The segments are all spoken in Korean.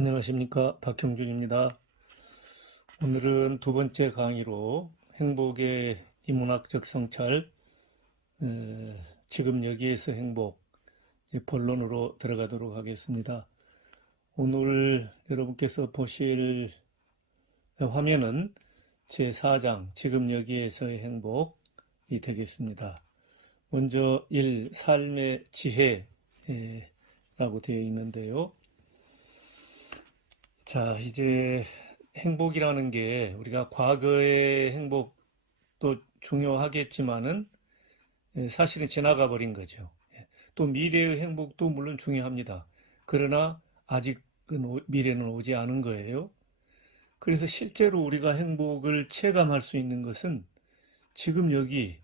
안녕하십니까, 박형준입니다. 오늘은 두 번째 강의로 행복의 인문학적 성찰, 지금 여기에서 행복, 본론으로 들어가도록 하겠습니다. 오늘 여러분께서 보실 화면은 제4장, 지금 여기에서의 행복이 되겠습니다. 먼저 1. 삶의 지혜라고 되어 있는데요. 자, 이제 행복이라는 게 우리가 과거의 행복도 중요하겠지만은 사실은 지나가 버린 거죠. 또 미래의 행복도 물론 중요합니다. 그러나 아직은 미래는 오지 않은 거예요. 그래서 실제로 우리가 행복을 체감할 수 있는 것은 지금 여기,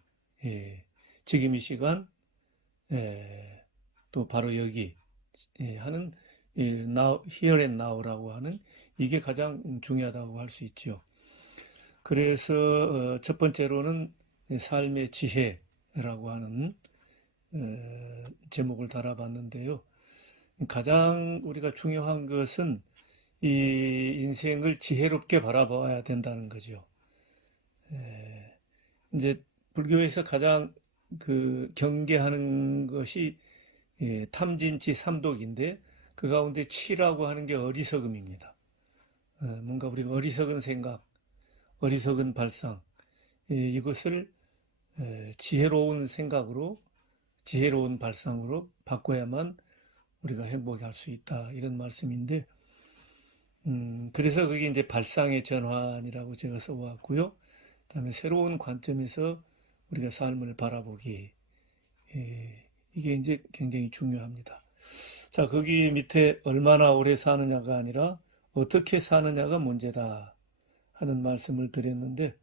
지금 이 시간, 또 바로 여기 하는 now, here and now라고 하는 이게 가장 중요하다고 할 수 있죠. 그래서 첫 번째로는 삶의 지혜라고 하는 제목을 달아봤는데요. 가장 우리가 중요한 것은 이 인생을 지혜롭게 바라봐야 된다는 거죠. 이제 불교에서 가장 그 경계하는 것이 탐진치 삼독인데 그 가운데 치라고 하는 게 어리석음입니다. 뭔가 우리가 어리석은 생각, 어리석은 발상, 이것을 지혜로운 생각으로, 지혜로운 발상으로 바꿔야만 우리가 행복할 수 있다. 이런 말씀인데, 그래서 그게 이제 발상의 전환이라고 제가 써왔고요. 그다음에 새로운 관점에서 우리가 삶을 바라보기, 이게 이제 굉장히 중요합니다. 자, 거기 밑에 얼마나 오래 사느냐가 아니라 어떻게 사느냐가 문제다 하는 말씀을 드렸는데,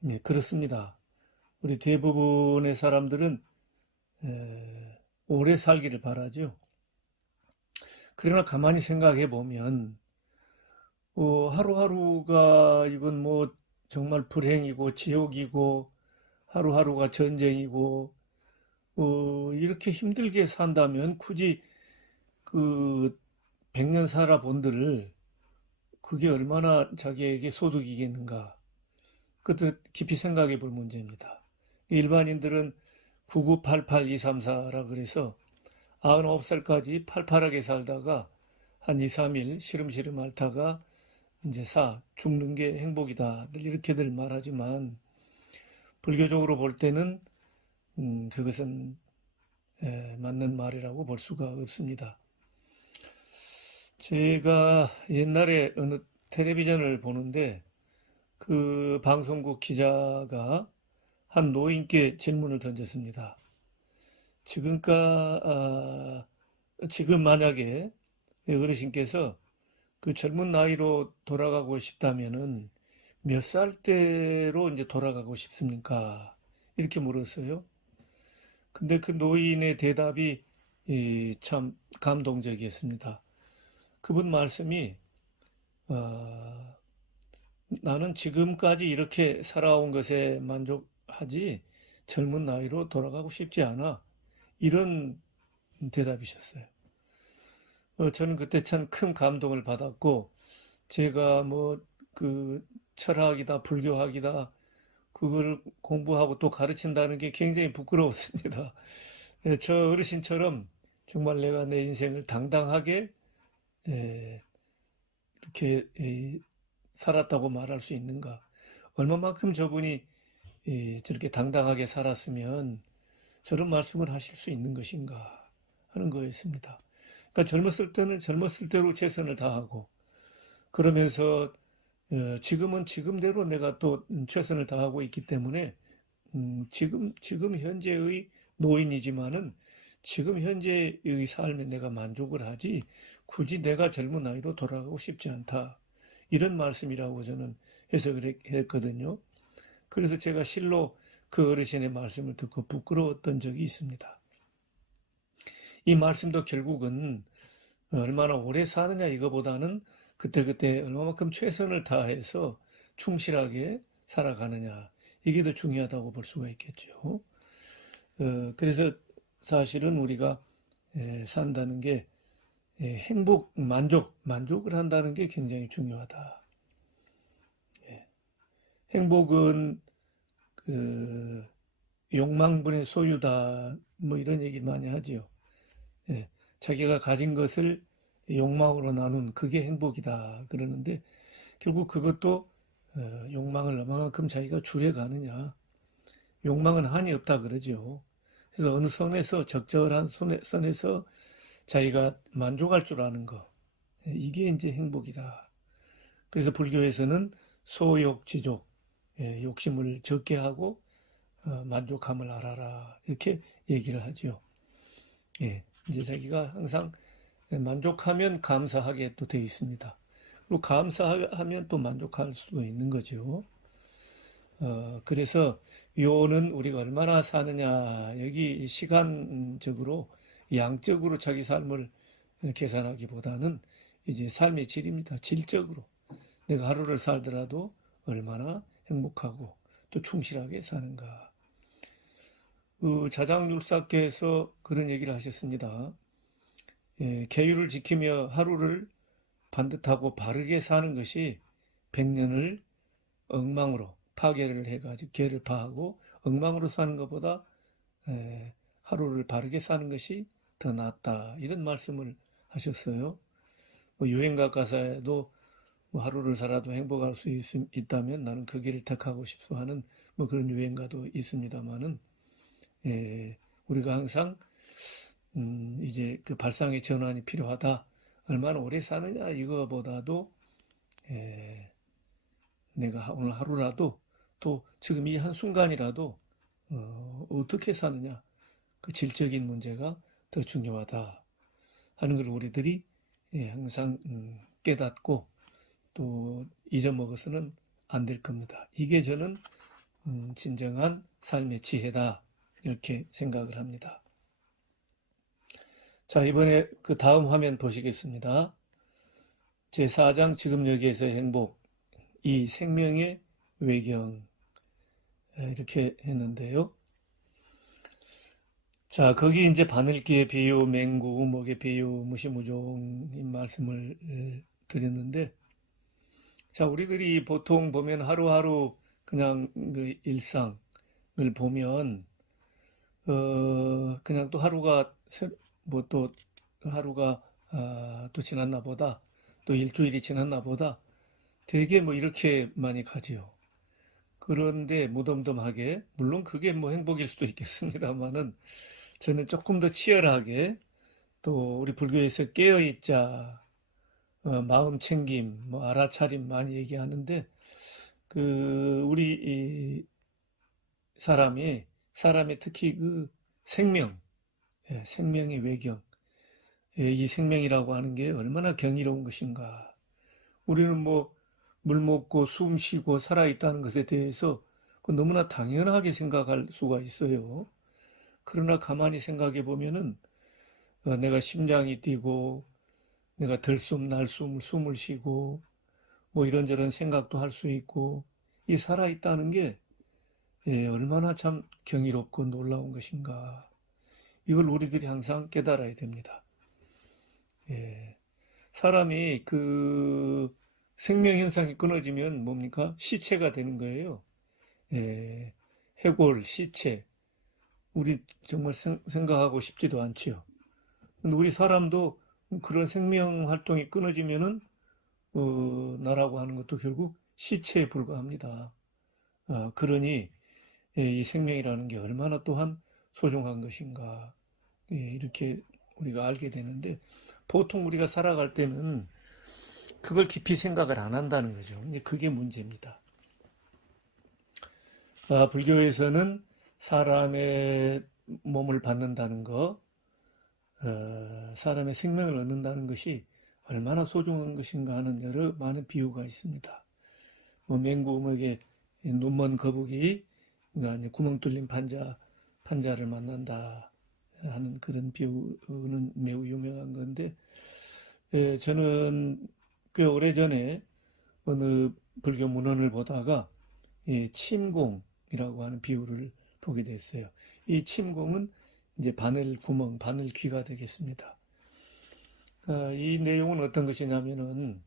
네, 그렇습니다. 우리 대부분의 사람들은 오래 살기를 바라죠. 그러나 가만히 생각해 보면 하루하루가 이건 뭐 정말 불행이고 지옥이고 하루하루가 전쟁이고 이렇게 힘들게 산다면 굳이 그 100년 살아본들을 그게 얼마나 자기에게 소득이겠는가. 그것도 깊이 생각해 볼 문제입니다. 일반인들은 9988-234라 그래서 99살까지 팔팔하게 살다가 한 2, 3일 시름시름 앓다가 이제 죽는 게 행복이다. 이렇게들 말하지만 불교적으로 볼 때는 그것은 맞는 말이라고 볼 수가 없습니다. 제가 옛날에 어느 텔레비전을 보는데 그 방송국 기자가 한 노인께 질문을 던졌습니다. 지금 만약에 어르신께서 그 젊은 나이로 돌아가고 싶다면은 몇 살 때로 이제 돌아가고 싶습니까? 이렇게 물었어요. 근데 그 노인의 대답이 참 감동적이었습니다. 그분 말씀이 어, 나는 지금까지 이렇게 살아온 것에 만족하지 젊은 나이로 돌아가고 싶지 않아. 이런 대답이셨어요. 저는 그때 참 큰 감동을 받았고 제가 뭐 그 철학이다 불교학이다 그걸 공부하고 또 가르친다는 게 굉장히 부끄러웠습니다. 저 어르신처럼 정말 내가 내 인생을 당당하게 이렇게 살았다고 말할 수 있는가? 얼마만큼 저분이 저렇게 당당하게 살았으면 저런 말씀을 하실 수 있는 것인가 하는 거였습니다. 그러니까 젊었을 때는 젊었을 대로 최선을 다하고 그러면서 지금은 지금대로 내가 또 최선을 다하고 있기 때문에 지금 현재의 노인이지만은 지금 현재의 삶에 내가 만족을 하지 굳이 내가 젊은 나이로 돌아가고 싶지 않다. 이런 말씀이라고 저는 해석을 했거든요. 그래서 제가 실로 그 어르신의 말씀을 듣고 부끄러웠던 적이 있습니다. 이 말씀도 결국은 얼마나 오래 사느냐 이거보다는 그때그때 얼마만큼 최선을 다해서 충실하게 살아가느냐 이게 더 중요하다고 볼 수가 있겠죠. 그래서 사실은 우리가 산다는 게 행복, 만족을 한다는 게 굉장히 중요하다. 예. 행복은 그 욕망분의 소유다. 뭐 이런 얘기 많이 하지요. 예. 자기가 가진 것을 욕망으로 나눈 그게 행복이다. 그러는데 결국 그것도 욕망을 얼마만큼 자기가 줄여가느냐. 욕망은 한이 없다 그러죠. 그래서 어느 선에서 적절한 선에서 자기가 만족할 줄 아는 거. 이게 이제 행복이다. 그래서 불교에서는 소욕지족, 욕심을 적게 하고 만족함을 알아라. 이렇게 얘기를 하죠. 예, 이제 자기가 항상 만족하면 감사하게 또 되어 있습니다. 그리고 감사하면 또 만족할 수도 있는 거죠. 그래서 요는 우리가 얼마나 사느냐, 여기 시간적으로, 양적으로 자기 삶을 계산하기보다는 이제 삶의 질입니다. 질적으로. 내가 하루를 살더라도 얼마나 행복하고 또 충실하게 사는가. 자장율사께서 그런 얘기를 하셨습니다. 계율을 지키며 하루를 반듯하고 바르게 사는 것이 100년을 엉망으로 파괴를 해가지고 개를 파하고 엉망으로 사는 것보다 하루를 바르게 사는 것이 더 낫다. 이런 말씀을 하셨어요. 뭐 유행가 가사에도 뭐 하루를 살아도 행복할 수 있다면 나는 그 길을 택하고 싶소 하는 뭐 그런 유행가도 있습니다만은 우리가 항상 이제 그 발상의 전환이 필요하다. 얼마나 오래 사느냐 이거보다도 내가 오늘 하루라도 또 지금 이 한순간이라도 어떻게 사느냐 그 질적인 문제가 더 중요하다 하는 걸 우리들이 항상 깨닫고 또 잊어먹어서는 안 될 겁니다. 이게 저는 진정한 삶의 지혜다 이렇게 생각을 합니다. 자, 이번에 그 다음 화면 보시겠습니다. 제4장 지금 여기에서의 행복, 이 생명의 외경 이렇게 했는데요. 자, 거기 이제 바늘기의 비유, 맹구, 우목의 비유, 무시무종인 말씀을 드렸는데, 자, 우리들이 보통 보면 하루하루 그냥 그 일상을 보면, 그냥 또 하루가, 뭐 또 하루가 또 지났나 보다, 또 일주일이 지났나 보다, 되게 뭐 이렇게 많이 가지요. 그런데 무덤덤하게, 물론 그게 뭐 행복일 수도 있겠습니다만은, 저는 조금 더 치열하게, 또 우리 불교에서 깨어있자, 마음 챙김, 뭐 알아차림 많이 얘기하는데 우리 이 사람의 특히 그 생명, 생명의 외경, 이 생명이라고 하는 게 얼마나 경이로운 것인가. 우리는 뭐 물 먹고 숨 쉬고 살아있다는 것에 대해서 너무나 당연하게 생각할 수가 있어요. 그러나 가만히 생각해 보면은 내가 심장이 뛰고 내가 들숨 날숨 숨을 쉬고 뭐 이런저런 생각도 할 수 있고 이 살아있다는 게 얼마나 참 경이롭고 놀라운 것인가. 이걸 우리들이 항상 깨달아야 됩니다. 사람이 그 생명 현상이 끊어지면 뭡니까? 시체가 되는 거예요. 해골, 시체. 우리 정말 생각하고 싶지도 않지요. 근데 우리 사람도 그런 생명 활동이 끊어지면은 나라고 하는 것도 결국 시체에 불과합니다. 그러니 이 생명이라는 게 얼마나 또한 소중한 것인가 이렇게 우리가 알게 되는데 보통 우리가 살아갈 때는 그걸 깊이 생각을 안 한다는 거죠. 그게 문제입니다. 불교에서는 사람의 몸을 받는다는 것, 사람의 생명을 얻는다는 것이 얼마나 소중한 것인가 하는 여러 많은 비유가 있습니다. 뭐 맹구음에게 눈먼 거북이, 그러니까 구멍 뚫린 판자를 만난다 하는 그런 비유는 매우 유명한 건데, 저는 꽤 오래전에 어느 불교 문헌을 보다가 침공이라고 하는 비유를 보게 됐어요. 이 침공은 이제 바늘 구멍, 바늘 귀가 되겠습니다. 이 내용은 어떤 것이냐면은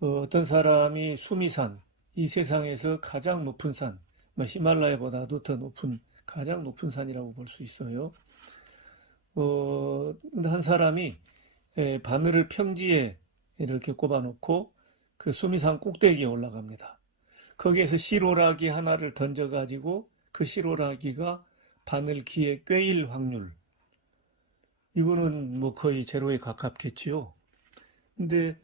어떤 사람이 수미산, 이 세상에서 가장 높은 산, 뭐 히말라야보다도 더 높은 가장 높은 산이라고 볼 수 있어요. 근데 한 사람이 바늘을 평지에 이렇게 꼽아놓고 그 수미산 꼭대기에 올라갑니다. 거기에서 실오라기 하나를 던져가지고 그 실오라기가 바늘 귀에 꿰일 확률, 이거는 뭐 거의 제로에 가깝겠지요. 근데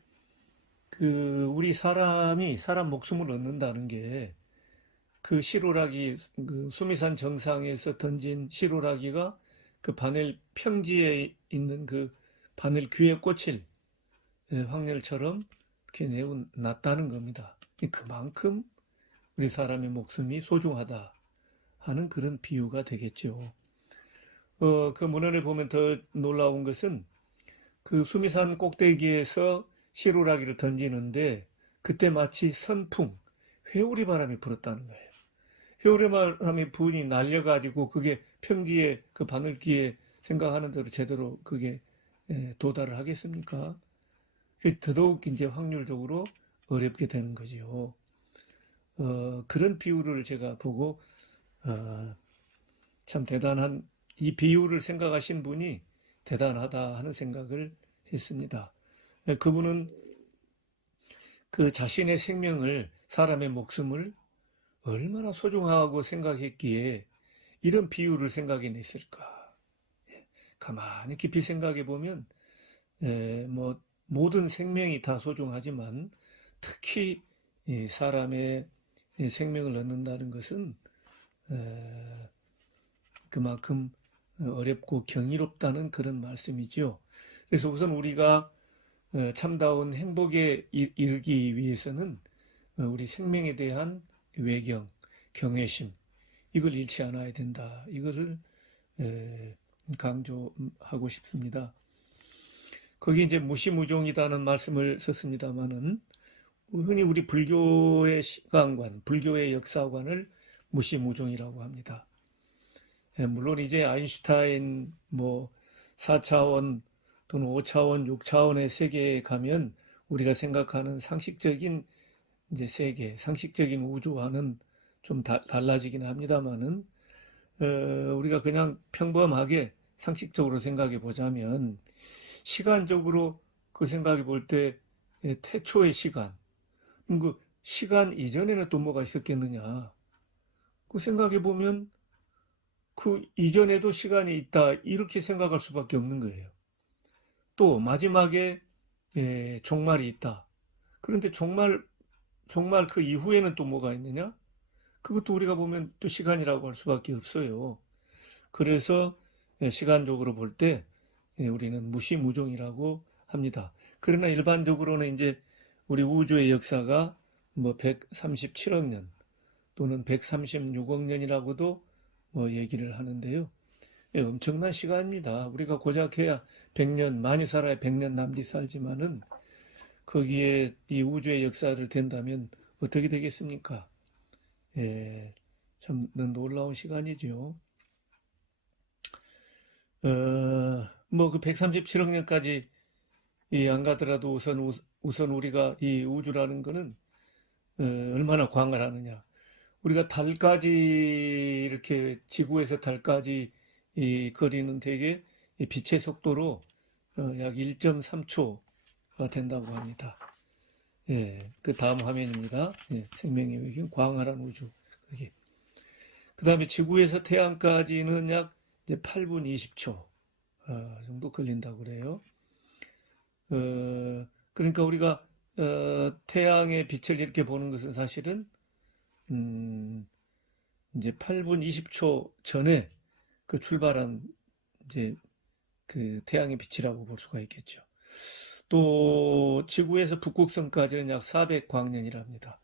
우리 사람 목숨을 얻는다는 게 그 실오라기, 그 수미산 정상에서 던진 실오라기가 그 바늘 평지에 있는 그 바늘 귀에 꽂힐 확률처럼 이렇게 매우 낮다는 겁니다. 그만큼 우리 사람의 목숨이 소중하다 하는 그런 비유가 되겠죠. 그 문헌에 보면 더 놀라운 것은 그 수미산 꼭대기에서 시루라기를 던지는데 그때 마치 선풍, 회오리 바람이 불었다는 거예요. 회오리 바람이 분이 날려가지고 그게 평지에 그 바늘기에 생각하는 대로 제대로 그게 도달을 하겠습니까? 그게 더더욱 이제 확률적으로 어렵게 되는 거지요. 그런 비유를 제가 보고 참 대단한 이 비유를 생각하신 분이 대단하다 하는 생각을 했습니다. 그분은 그 자신의 생명을, 사람의 목숨을 얼마나 소중하고 생각했기에 이런 비유를 생각해냈을까. 가만히 깊이 생각해 보면 뭐 모든 생명이 다 소중하지만 특히 사람의 생명을 얻는다는 것은 그만큼 어렵고 경이롭다는 그런 말씀이죠. 그래서 우선 우리가 참다운 행복에 이르기 위해서는 우리 생명에 대한 외경, 경외심, 이걸 잃지 않아야 된다. 이것을 강조하고 싶습니다. 거기 이제 무시무종이다는 말씀을 썼습니다만은 흔히 우리 불교의 시간관, 불교의 역사관을 무시무종이라고 합니다. 물론 이제 아인슈타인 뭐 4차원 또는 5차원, 6차원의 세계에 가면 우리가 생각하는 상식적인 이제 세계, 상식적인 우주와는 좀 달라지긴 합니다만은 우리가 그냥 평범하게 상식적으로 생각해 보자면 시간적으로 그 생각해 볼 때 태초의 시간, 그 시간 이전에는 또 뭐가 있었겠느냐? 그 생각해 보면 그 이전에도 시간이 있다 이렇게 생각할 수밖에 없는 거예요. 또 마지막에 종말이 있다. 그런데 종말 그 이후에는 또 뭐가 있느냐? 그것도 우리가 보면 또 시간이라고 할 수밖에 없어요. 그래서 시간적으로 볼 때 우리는 무시무종이라고 합니다. 그러나 일반적으로는 이제 우리 우주의 역사가 뭐 137억 년 또는 136억 년이라고도 뭐 얘기를 하는데요. 엄청난 시간입니다. 우리가 고작 해야 100년, 많이 살아야 100년 남짓 살지만은 거기에 이 우주의 역사를 된다면 어떻게 되겠습니까? 참 놀라운 시간이죠. 뭐 그 137억 년까지 안 가더라도 우선 우리가 이 우주라는 거는 얼마나 광활하느냐. 우리가 달까지 이렇게 지구에서 달까지 이 거리는 되게 빛의 속도로 약 1.3초가 된다고 합니다. 그 다음 화면입니다. 생명의 외경, 광활한 우주. 그 다음에 지구에서 태양까지는 약 이제 8분 20초 정도 걸린다고 그래요. 그러니까 우리가 태양의 빛을 이렇게 보는 것은 사실은 이제 8분 20초 전에 그 출발한 이제 그 태양의 빛이라고 볼 수가 있겠죠. 또 지구에서 북극성까지는 약 400광년이랍니다.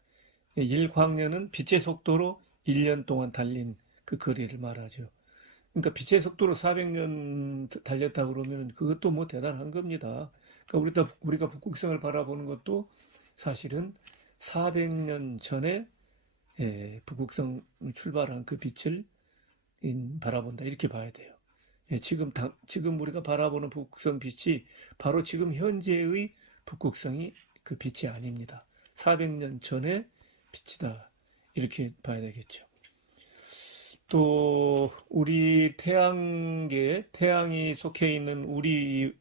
1광년은 빛의 속도로 1년 동안 달린 그 거리를 말하죠. 그러니까 빛의 속도로 400년 달렸다 그러면 그것도 뭐 대단한 겁니다. 그러니까 우리가 북극성을 바라보는 것도 사실은 400년 전에 북극성 출발한 그 빛을 바라본다 이렇게 봐야 돼요. 예, 지금 우리가 바라보는 북극성 빛이 바로 지금 현재의 북극성이 그 빛이 아닙니다. 400년 전의 빛이다. 이렇게 봐야 되겠죠. 또 우리 태양이 속해 있는 우리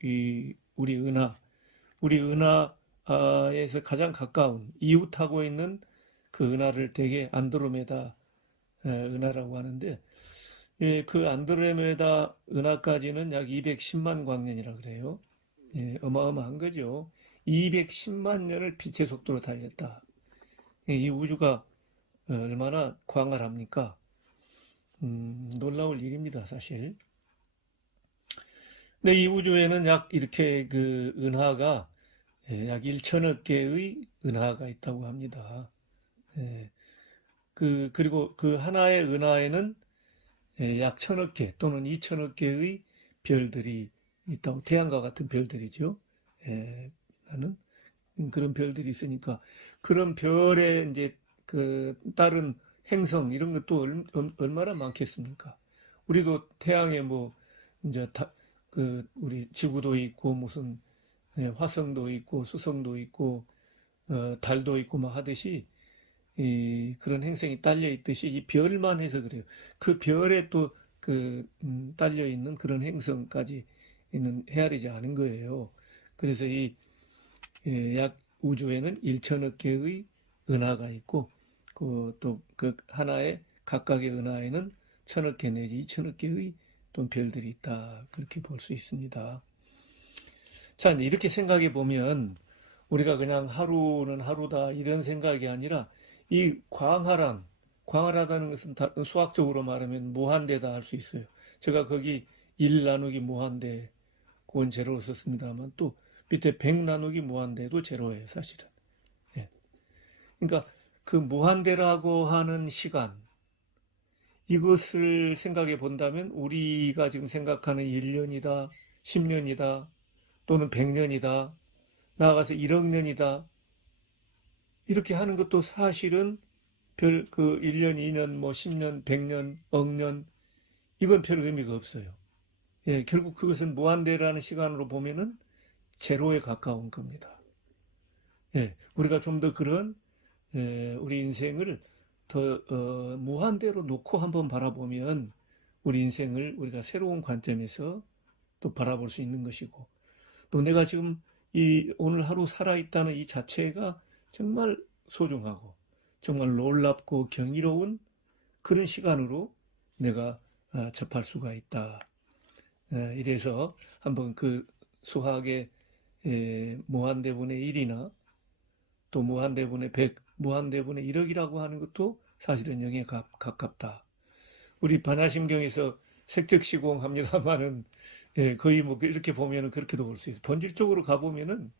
은하에서 가장 가까운 이웃하고 있는 그 은하를 대개 안드로메다 은하라고 하는데, 예, 그 안드로메다 은하까지는 약 210만 광년이라 그래요. 예, 어마어마한 거죠. 210만 년을 빛의 속도로 달렸다. 예, 이 우주가 얼마나 광활합니까? 놀라울 일입니다, 사실. 근데 이 우주에는 약 이렇게 그 은하가 약 1천억 개의 은하가 있다고 합니다. 예, 그리고 그 하나의 은하에는 약 천억 개 또는 2천억 개의 별들이 있다고, 태양과 같은 별들이죠. 나는 그런 별들이 있으니까 그런 별에 이제 그 다른 행성 이런 것도 얼마나 많겠습니까? 우리도 태양에 뭐 이제 그 우리 지구도 있고 무슨 화성도 있고 수성도 있고 달도 있고 막 하듯이 그런 행성이 딸려 있듯이 이 별만 해서 그래요. 그 별에 또 딸려 있는 그런 행성까지 는 헤아리지 않은 거예요. 그래서 약 우주에는 1천억 개의 은하가 있고 또 그 하나의 각각의 은하에는 천억 개 내지 2천억 개의 또 별들이 있다. 그렇게 볼 수 있습니다. 자, 이렇게 생각해 보면 우리가 그냥 하루는 하루다 이런 생각이 아니라 이 광활하다는 것은 수학적으로 말하면 무한대다 할 수 있어요. 제가 거기 1 나누기 무한대 그건 제로로 썼습니다만 또 밑에 100 나누기 무한대도 제로예요, 사실은. 예. 그러니까 그 무한대라고 하는 시간, 이것을 생각해 본다면 우리가 지금 생각하는 1년이다, 10년이다, 또는 100년이다, 나아가서 1억 년이다, 이렇게 하는 것도 사실은 별 1년, 2년, 뭐 10년, 100년, 억년, 이건 별 의미가 없어요. 예, 결국 그것은 무한대라는 시간으로 보면은 제로에 가까운 겁니다. 예, 우리가 좀 더 그런 우리 인생을 더 무한대로 놓고 한번 바라보면 우리 인생을 우리가 새로운 관점에서 또 바라볼 수 있는 것이고, 또 내가 지금 오늘 하루 살아있다는 이 자체가 정말 소중하고 정말 놀랍고 경이로운 그런 시간으로 내가 접할 수가 있다. 이래서 한번 그 수학의 무한대분의 1이나 또 무한대분의 100, 무한대분의 1억이라고 하는 것도 사실은 0에 가깝다. 우리 반야심경에서 색적시공 합니다만은 거의 뭐 이렇게 보면은 그렇게도 볼 수 있어요. 본질적으로 가보면은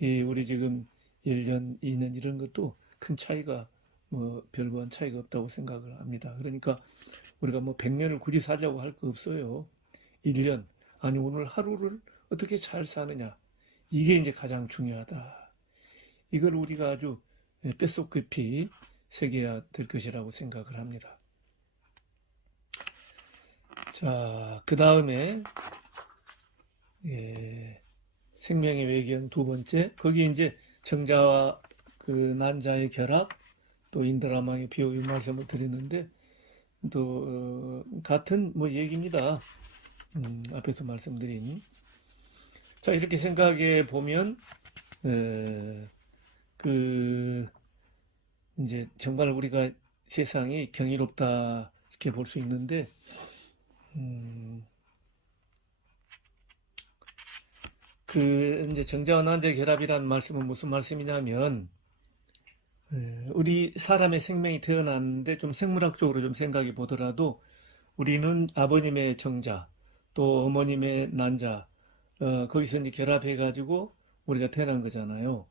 우리 지금 1년, 2년 이런 것도 큰 차이가 뭐 별반 차이가 없다고 생각을 합니다. 그러니까 우리가 뭐 100년을 굳이 살자고 할 거 없어요. 1년, 아니 오늘 하루를 어떻게 잘 사느냐. 이게 이제 가장 중요하다. 이걸 우리가 아주 뼛속 깊이 새겨야 될 것이라고 생각을 합니다. 자, 그 다음에 생명의 외견 두 번째, 거기 이제 정자와 그 난자의 결합, 또 인드라망의 비유 말씀을 드렸는데 또 같은 뭐 얘기입니다. 앞에서 말씀드린. 자, 이렇게 생각해 보면 이제 정말 우리가 세상이 경이롭다 이렇게 볼 수 있는데 이제 정자와 난자의 결합이라는 말씀은 무슨 말씀이냐면 우리 사람의 생명이 태어났는데 좀 생물학적으로 좀 생각해 보더라도 우리는 아버님의 정자 또 어머님의 난자 거기서 이제 결합해 가지고 우리가 태어난 거잖아요.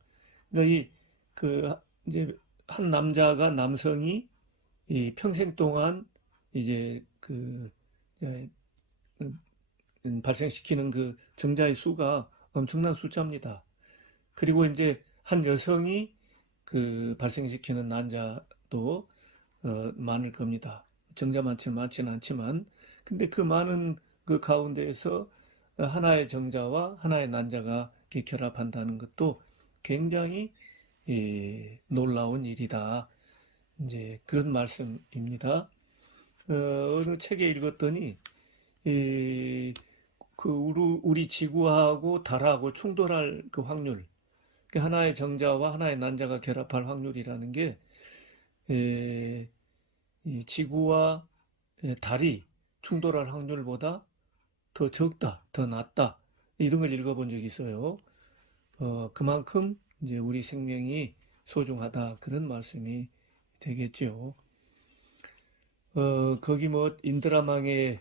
그러니까 이제 한 남성이 이 평생 동안 이제 발생시키는 그 정자의 수가 엄청난 숫자입니다. 그리고 이제 한 여성이 발생시키는 난자도 많을 겁니다. 정자 많지는 않지만, 근데 그 많은 그 가운데에서 하나의 정자와 하나의 난자가 이렇게 결합한다는 것도 굉장히 놀라운 일이다. 이제 그런 말씀입니다. 어느 책에 읽었더니 그 우리 지구하고 달하고 충돌할 그 확률, 하나의 정자와 하나의 난자가 결합할 확률이라는 게 이 지구와 달이 충돌할 확률보다 더 적다, 더 낮다, 이런 걸 읽어본 적이 있어요. 그만큼 이제 우리 생명이 소중하다, 그런 말씀이 되겠죠. 거기 뭐 인드라망의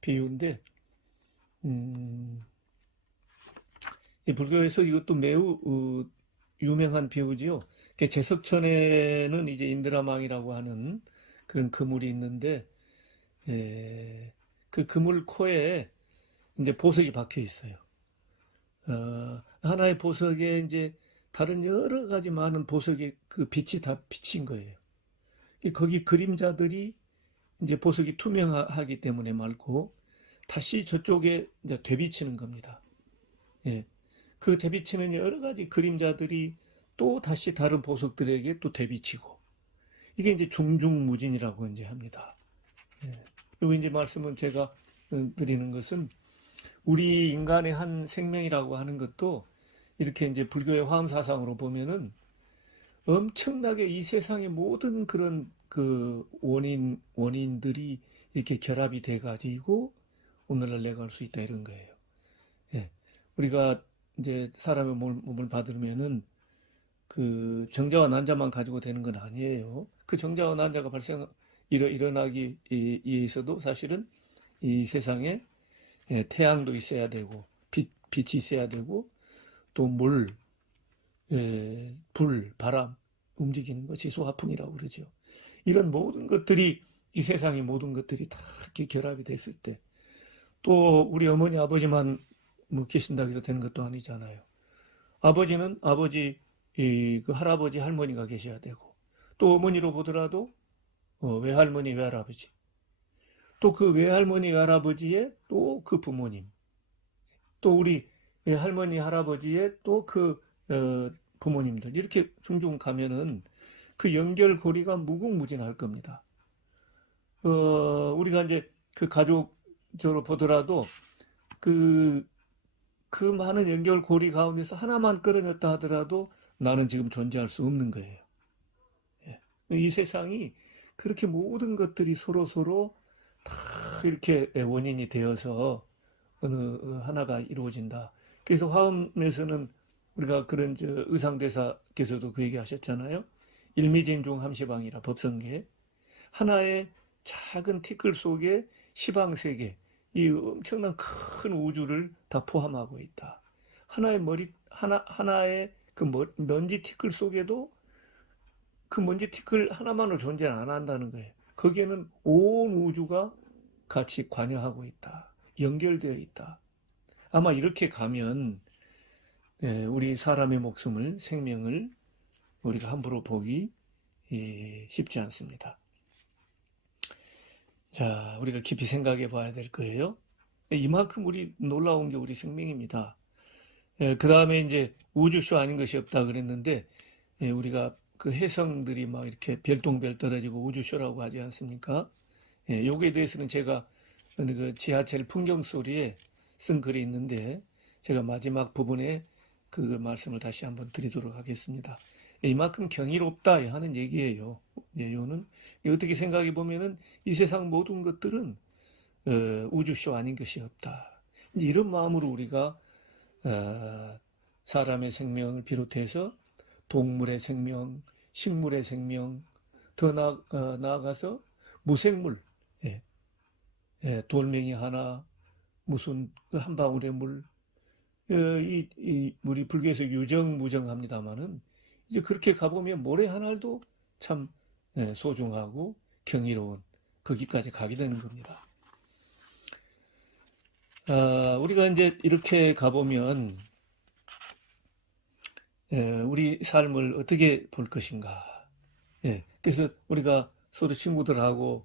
비유인데, 이 불교에서 이것도 매우 유명한 비유지요. 제석천에는 이제 인드라망이라고 하는 그런 그물이 있는데, 그 그물 코에 이제 보석이 박혀 있어요. 하나의 보석에 이제 다른 여러 가지 많은 보석의 그 빛이 다 비친 거예요. 거기 그림자들이 이제 보석이 투명하기 때문에 말고 다시 저쪽에 이제 되비치는 겁니다. 예. 그 되비치는 여러 가지 그림자들이 또 다시 다른 보석들에게 또 되비치고, 이게 이제 중중무진이라고 이제 합니다. 예. 그리고 이제 말씀은 제가 드리는 것은 우리 인간의 한 생명이라고 하는 것도 이렇게 이제 불교의 화엄 사상으로 보면은 엄청나게 이 세상의 모든 그런 그 원인들이 이렇게 결합이 돼 가지고 오늘날 내가 할 수 있다, 이런 거예요. 예. 우리가 이제 사람의 몸을 받으면은 그 정자와 난자만 가지고 되는 건 아니에요. 그 정자와 난자가 일어나기 위해서도 사실은 이 세상에 태양도 있어야 되고, 빛이 있어야 되고, 또 물, 불, 바람, 움직이는 거, 지수화풍이라고 그러죠. 이런 모든 것들이, 이 세상의 모든 것들이 다 이렇게 결합이 됐을 때, 또 우리 어머니 아버지만 뭐 계신다고 해서 되는 것도 아니잖아요. 아버지는 그 할아버지 할머니가 계셔야 되고, 또 어머니로 보더라도 외할머니 외할아버지, 또 그 외할머니 외할아버지의 또 그 부모님, 또 우리 할머니 할아버지의 또 그 부모님들, 이렇게 종종 가면은 그 연결고리가 무궁무진할 겁니다. 우리가 이제 그 가족적으로 보더라도 그 많은 연결고리 가운데서 하나만 끊어졌다 하더라도 나는 지금 존재할 수 없는 거예요. 예. 이 세상이 그렇게 모든 것들이 서로 다 이렇게 원인이 되어서 어느 하나가 이루어진다. 그래서 화엄에서는 우리가 그런 의상대사께서도 그 얘기 하셨잖아요. 일미진중 함시방이라, 법성계. 하나의 작은 티끌 속에 시방세계, 이 엄청난 큰 우주를 다 포함하고 있다. 하나의 그 먼지 티끌 속에도 그 먼지 티끌 하나만으로 존재 안 한다는 거예요. 거기에는 온 우주가 같이 관여하고 있다. 연결되어 있다. 아마 이렇게 가면 우리 사람의 목숨을, 생명을 우리가 함부로 보기 쉽지 않습니다. 자, 우리가 깊이 생각해 봐야 될 거예요. 이만큼 놀라운 게 우리 생명입니다. 그 다음에 이제 우주쇼 아닌 것이 없다 그랬는데, 우리가 그 혜성들이 막 이렇게 별똥별 떨어지고 우주쇼라고 하지 않습니까? 요거에 대해서는 제가 그 지하철 풍경 소리에 쓴 글이 있는데, 제가 마지막 부분에 그 말씀을 다시 한번 드리도록 하겠습니다. 이만큼 경이롭다 하는 얘기예요. 요는 어떻게 생각해 보면은 이 세상 모든 것들은 우주쇼 아닌 것이 없다. 이런 마음으로 우리가 사람의 생명을 비롯해서 동물의 생명, 식물의 생명, 더 나아가서 무생물, 돌멩이 하나, 무슨 한 방울의 물, 우리 불교에서 유정무정합니다마는 이제 그렇게 가보면 모래 한 알도 참 소중하고 경이로운, 거기까지 가게 되는 겁니다. 우리가 이제 이렇게 가보면 우리 삶을 어떻게 돌 것인가. 그래서 우리가 서로 친구들하고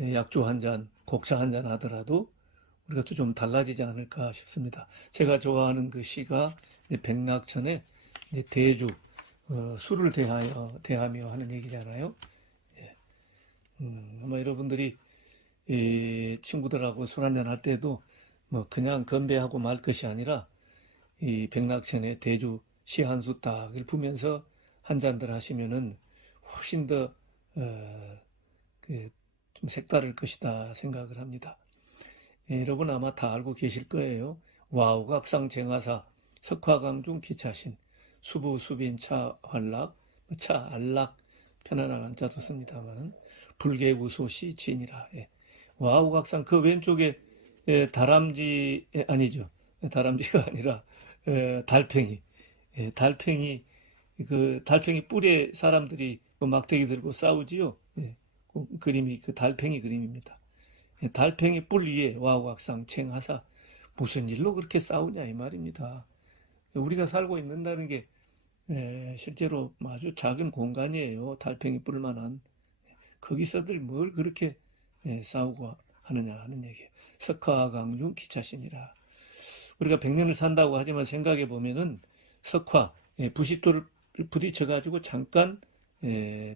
약주 한 잔, 곡차 한잔 하더라도 우리가 또 좀 달라지지 않을까 싶습니다. 제가 좋아하는 그 시가 이제 백낙천의 이제 대주, 술을 대하며 하는 얘기잖아요. 예. 아마 여러분들이 이 친구들하고 술 한잔 할 때도 뭐 그냥 건배하고 말 것이 아니라 이 백낙천의 대주 시 한 수 딱 읽으면서 한 잔들 하시면은 훨씬 더 좀 색다를 것이다 생각을 합니다. 예, 여러분 아마 다 알고 계실 거예요. 와우각상 쟁하사 석화강중 기차신 수부 수빈 차활락 차안락 편안한 한자도 씁니다만은 불개구소시 진이라. 예. 와우각상 그 왼쪽에 다람쥐 아니죠. 다람쥐가 아니라 달팽이. 달팽이 그 달팽이 뿔에 사람들이 그 막대기 들고 싸우지요. 그 그림이 그 달팽이 그림입니다. 달팽이 뿔 위에 와우각상 쟁하사 무슨 일로 그렇게 싸우냐 이 말입니다. 우리가 살고 있는다는 게 실제로 아주 작은 공간이에요. 달팽이 뿔만한. 거기서들 뭘 그렇게 싸우고 하느냐 하는 얘기예요. 석화강중 기차신이라. 우리가 100년을 산다고 하지만 생각해 보면은 석화, 부싯돌을 부딪혀가지고 잠깐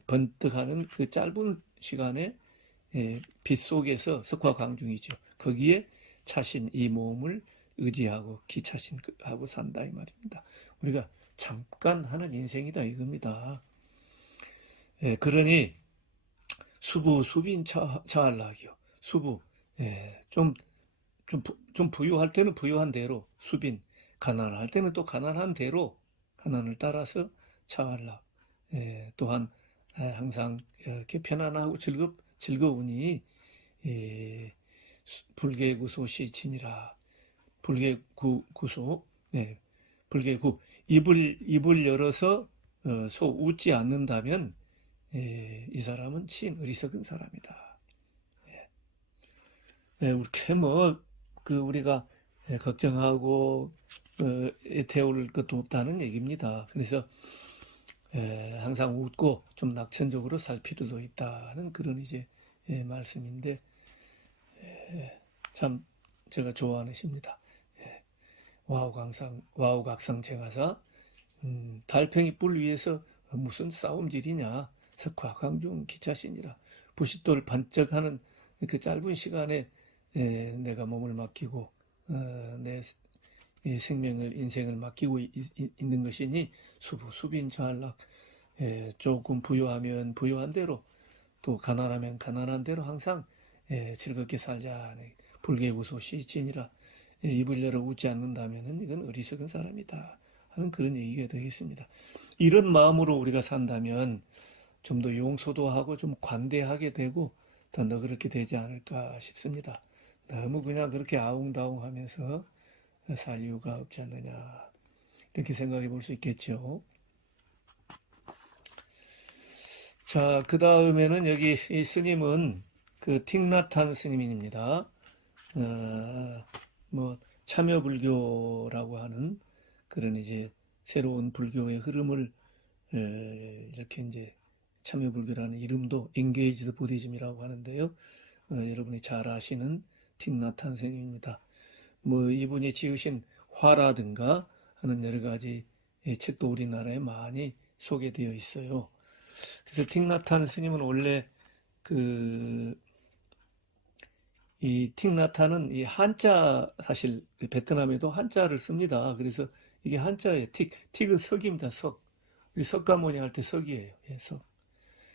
번뜩하는 그 짧은 시간에 빛 속에서 석화강중이죠. 거기에 차신 이 몸을 의지하고 기차신하고 산다 이 말입니다. 우리가 잠깐 하는 인생이다 이겁니다. 그러니 수부 수빈 차할락이요. 수부 좀 부유할 때는 부유한 대로 수빈, 가난할 때는 또 가난한 대로 가난을 따라서 차할락. 또한 항상 이렇게 편안하고 즐거우니 불개구소 시친이라. 불개구소, 불개구. 입을 열어서 속 웃지 않는다면 이 사람은 친 어리석은 사람이다. 이렇게 우리가 걱정하고 애태울 것도 없다는 얘기입니다. 그래서 항상 웃고 좀 낙천적으로 살 필요도 있다는 그런 이제 말씀인데 참 제가 좋아하는 시입니다. 와우각상 쟁하사 달팽이 뿔 위에서 무슨 싸움질이냐 석화강중 기차신이라. 부싯돌 반짝하는 그 짧은 시간에 내가 몸을 맡기고 내 생명을 인생을 맡기고 있는 것이니 수부 수빈 자할락. 조금 부유하면 부유한 대로 또 가난하면 가난한 대로 항상 즐겁게 살자. 불개구소 시진이라. 입을 열어 웃지 않는다면 이건 어리석은 사람이다 하는 그런 얘기가 되겠습니다. 이런 마음으로 우리가 산다면 좀 더 용서도 하고 좀 관대하게 되고 더 너그럽게 되지 않을까 싶습니다. 너무 그냥 그렇게 아웅다웅 하면서 살 이유가 없지 않느냐 이렇게 생각해 볼 수 있겠죠. 자, 그 다음에는 여기 이 스님은 그 틱나탄 스님입니다. 참여불교라고 하는 그런 이제 새로운 불교의 흐름을 이렇게 이제 참여불교라는 이름도 엔게이지드 부디즘이라고 하는데요. 여러분이 잘 아시는 틱나탄 스님입니다. 이분이 지으신 화라든가 하는 여러 가지 책도 우리나라에 많이 소개되어 있어요. 그래서 틱나탄 스님은 원래 이 틱나탄은 이 한자 사실 베트남에도 한자를 씁니다. 그래서 이게 한자에 틱은 석입니다. 석. 우리 석가모니 할 때 석이에요. 석.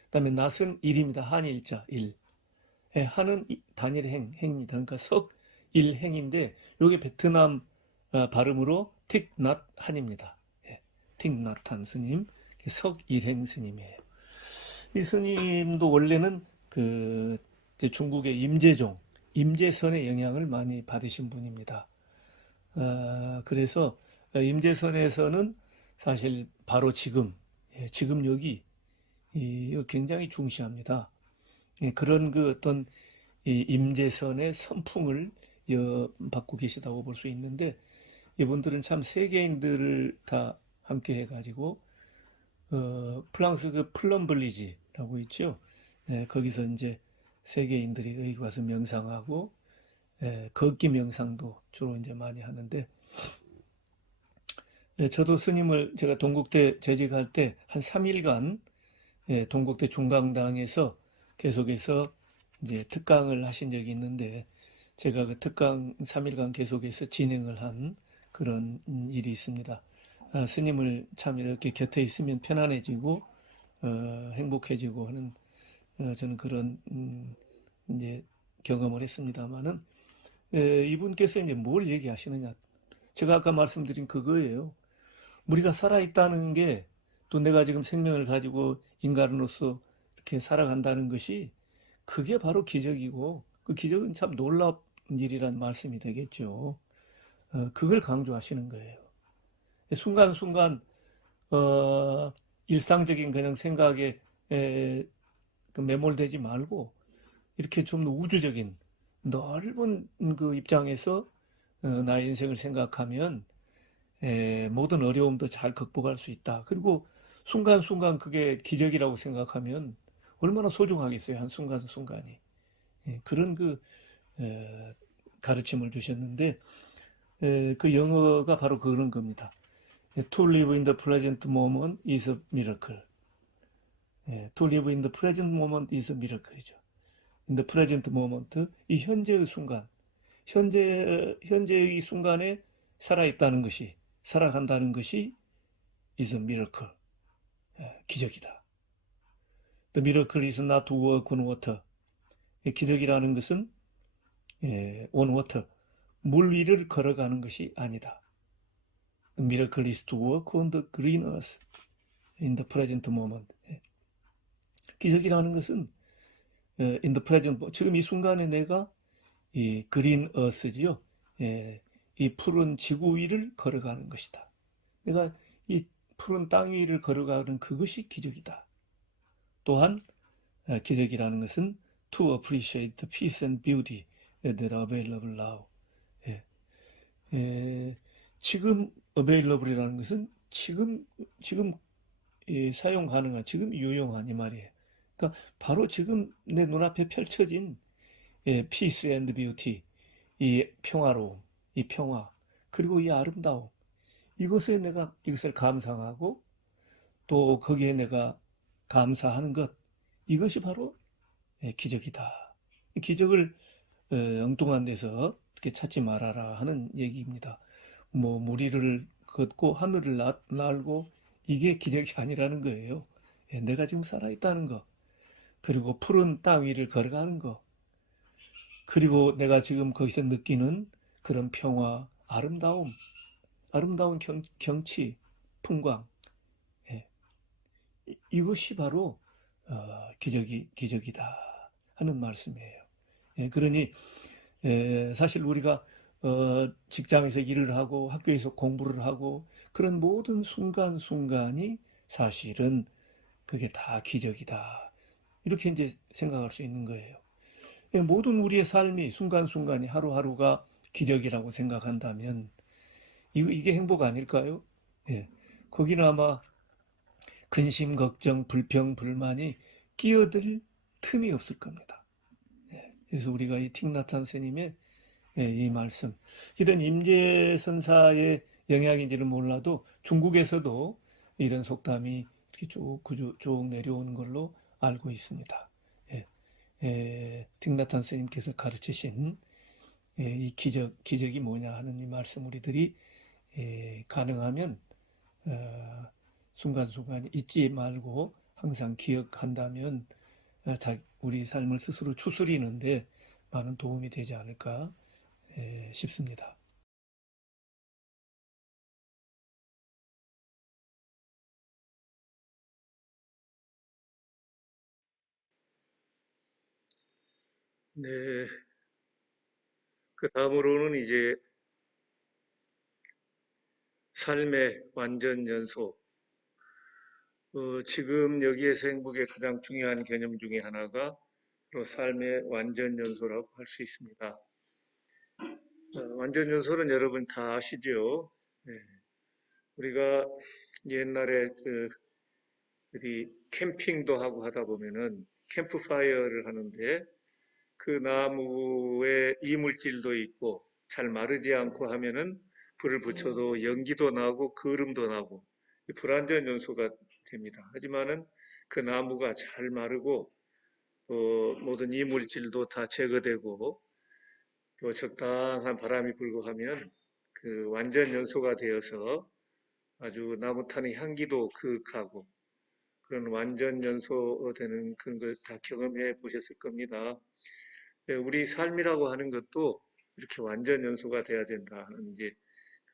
그다음에 낫은 일입니다. 한일자 일. 한은 단일 행입니다. 그러니까 석일행인데 이게 베트남 발음으로 틱낫한입니다. 틱나탄 스님, 석일행 스님이에요. 이 스님도 원래는 이제 중국의 임재선의 영향을 많이 받으신 분입니다. 그래서 임재선에서는 사실 바로 지금 여기 굉장히 중시합니다. 그런 어떤 임재선의 선풍을 받고 계시다고 볼 수 있는데 이분들은 참 세계인들을 다 함께 해가지고 프랑스 플럼블리지라고 있죠. 거기서 이제 세계인들이 여기 와서 명상하고 걷기 명상도 주로 이제 많이 하는데 저도 스님을 제가 동국대 재직할 때 한 3일간 동국대 중강당에서 계속해서 이제 특강을 하신 적이 있는데 제가 그 특강 3일간 계속해서 진행을 한 그런 일이 있습니다. 스님을 참 이렇게 곁에 있으면 편안해지고 행복해지고 하는 저는 그런 이제 경험을 했습니다만은 이분께서 이제 뭘 얘기하시느냐? 제가 아까 말씀드린 그거예요. 우리가 살아있다는 게 또 내가 지금 생명을 가지고 인간으로서 이렇게 살아간다는 것이 그게 바로 기적이고 그 기적은 참 놀라운 일이란 말씀이 되겠죠. 그걸 강조하시는 거예요. 순간순간 일상적인 그냥 생각에 그 매몰되지 말고 이렇게 좀 더 우주적인 넓은 그 입장에서 나의 인생을 생각하면 모든 어려움도 잘 극복할 수 있다. 그리고 순간순간 그게 기적이라고 생각하면 얼마나 소중하겠어요. 한 순간순간이. 그런 그 가르침을 주셨는데 그 영어가 바로 그런 겁니다. To live in the present moment is a miracle. To live in the present moment is a miracle이죠. In the present moment, 이 현재의 순간, 현재의 순간에 살아있다는 것이, 살아간다는 것이 is a miracle. 기적이다. The miracle is not to walk on water. 기적이라는 것은 on water, 물 위를 걸어가는 것이 아니다. The miracle is to walk on the green earth in the present moment. 기적이라는 것은 in the present, 지금 이 순간에 내가 이 그린 어스지요. 이 푸른 지구 위를 걸어가는 것이다. 내가 이 푸른 땅 위를 걸어가는 그것이 기적이다. 또한 기적이라는 것은 to appreciate the peace and beauty that are available now. 지금 available이라는 것은 지금 사용 가능한, 지금 유용한 이 말이에요. 그러니까 바로 지금 내 눈앞에 펼쳐진 peace and beauty, 이 평화로움, 이 평화, 그리고 이 아름다움, 이것에 내가 이것을 감상하고 또 거기에 내가 감사하는 것, 이것이 바로 기적이다. 기적을 엉뚱한 데서 이렇게 찾지 말아라 하는 얘기입니다. 뭐 무리를 걷고 하늘을 날고 이게 기적이 아니라는 거예요. 내가 지금 살아있다는 거, 그리고 푸른 땅 위를 걸어가는 거, 그리고 내가 지금 거기서 느끼는 그런 평화, 아름다운 경치, 풍광, 이것이 바로 기적이다 하는 말씀이에요. 그러니 사실 우리가 직장에서 일을 하고 학교에서 공부를 하고 그런 모든 순간순간이 사실은 그게 다 기적이다. 이렇게 이제 생각할 수 있는 거예요. 모든 우리의 삶이 순간순간이 하루하루가 기적이라고 생각한다면 이게 행복 아닐까요? 예. 거기는 아마 근심, 걱정, 불평, 불만이 끼어들 틈이 없을 겁니다. 그래서 우리가 이 틱나탄 스님의 이 말씀, 이런 임재선사의 영향인지는 몰라도 중국에서도 이런 속담이 이렇게 쭉 내려오는 걸로 알고 있습니다. 틱나탄 스님께서 가르치신 이 기적이 뭐냐 하는 이 말씀 우리들이 가능하면 순간순간 잊지 말고 항상 기억한다면 우리 삶을 스스로 추스리는데 많은 도움이 되지 않을까 싶습니다. 네, 그 다음으로는 이제 삶의 완전 연속. 지금 여기에서 행복의 가장 중요한 개념 중에 하나가 바로 삶의 완전 연소라고 할 수 있습니다. 완전 연소는 여러분 다 아시죠? 네, 우리가 옛날에 우리 캠핑도 하고 하다 보면은 캠프파이어를 하는데 그 나무에 이물질도 있고 잘 마르지 않고 하면은 불을 붙여도 연기도 나고 거름도 나고 불완전 연소가 됩니다. 하지만은 그 나무가 잘 마르고 또 모든 이물질도 다 제거되고 또 적당한 바람이 불고 하면 그 완전 연소가 되어서 아주 나무탄의 향기도 그윽하고 그런 완전 연소되는 그런 걸 다 경험해 보셨을 겁니다. 우리 삶이라고 하는 것도 이렇게 완전 연소가 돼야 된다는 이제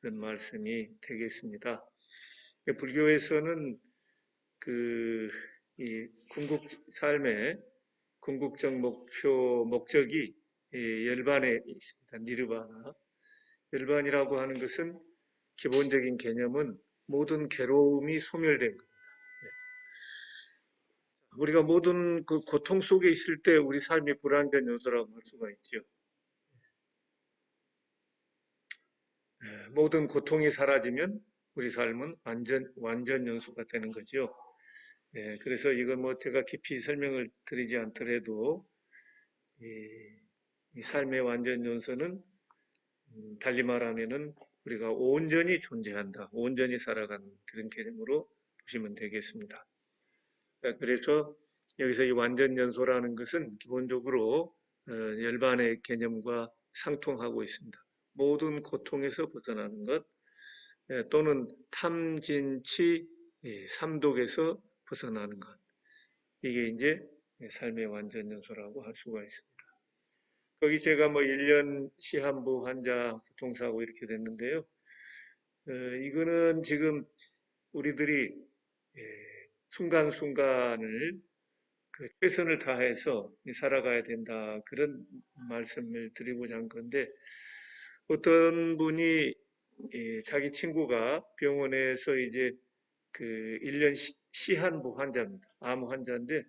그런 말씀이 되겠습니다. 불교에서는 그 이 궁극 삶의 궁극적 목적이 열반에 있습니다. 니르바나. 열반이라고 하는 것은 기본적인 개념은 모든 괴로움이 소멸된 것. 우리가 모든 그 고통 속에 있을 때 우리 삶이 불완전 요소라고 할 수가 있죠. 모든 고통이 사라지면 우리 삶은 완전 연소가 되는 거죠. 그래서 이건 뭐 제가 깊이 설명을 드리지 않더라도 이 삶의 완전 연소는 달리 말하면은 우리가 온전히 존재한다, 온전히 살아가는 그런 개념으로 보시면 되겠습니다. 그래서 여기서 이 완전 연소라는 것은 기본적으로 열반의 개념과 상통하고 있습니다. 모든 고통에서 벗어나는 것, 또는 탐진치 삼독에서 벗어나는 것. 이게 이제 삶의 완전 연소라고 할 수가 있습니다. 거기 제가 뭐 1년 시한부 환자 교통사고 이렇게 됐는데요. 이거는 지금 우리들이 순간순간을 그 최선을 다해서 살아가야 된다. 그런 말씀을 드리고자 한 건데, 어떤 분이 자기 친구가 병원에서 이제 그 1년 시한부 환자입니다. 암 환자인데,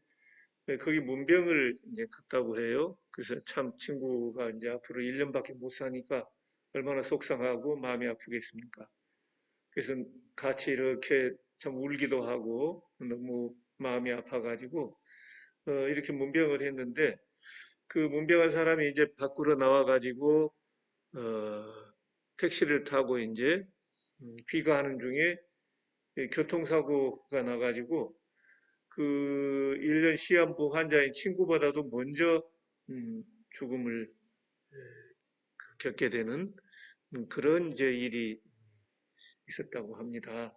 거기 문병을 이제 갔다고 해요. 그래서 참 친구가 이제 앞으로 1년밖에 못 사니까 얼마나 속상하고 마음이 아프겠습니까? 그래서 같이 이렇게 참 울기도 하고 너무 마음이 아파가지고 이렇게 문병을 했는데 그 문병한 사람이 이제 밖으로 나와가지고 택시를 타고 이제 귀가하는 중에 교통사고가 나가지고 그 1년 시한부 환자인 친구보다도 먼저 죽음을 겪게 되는 그런 이제 일이 있었다고 합니다.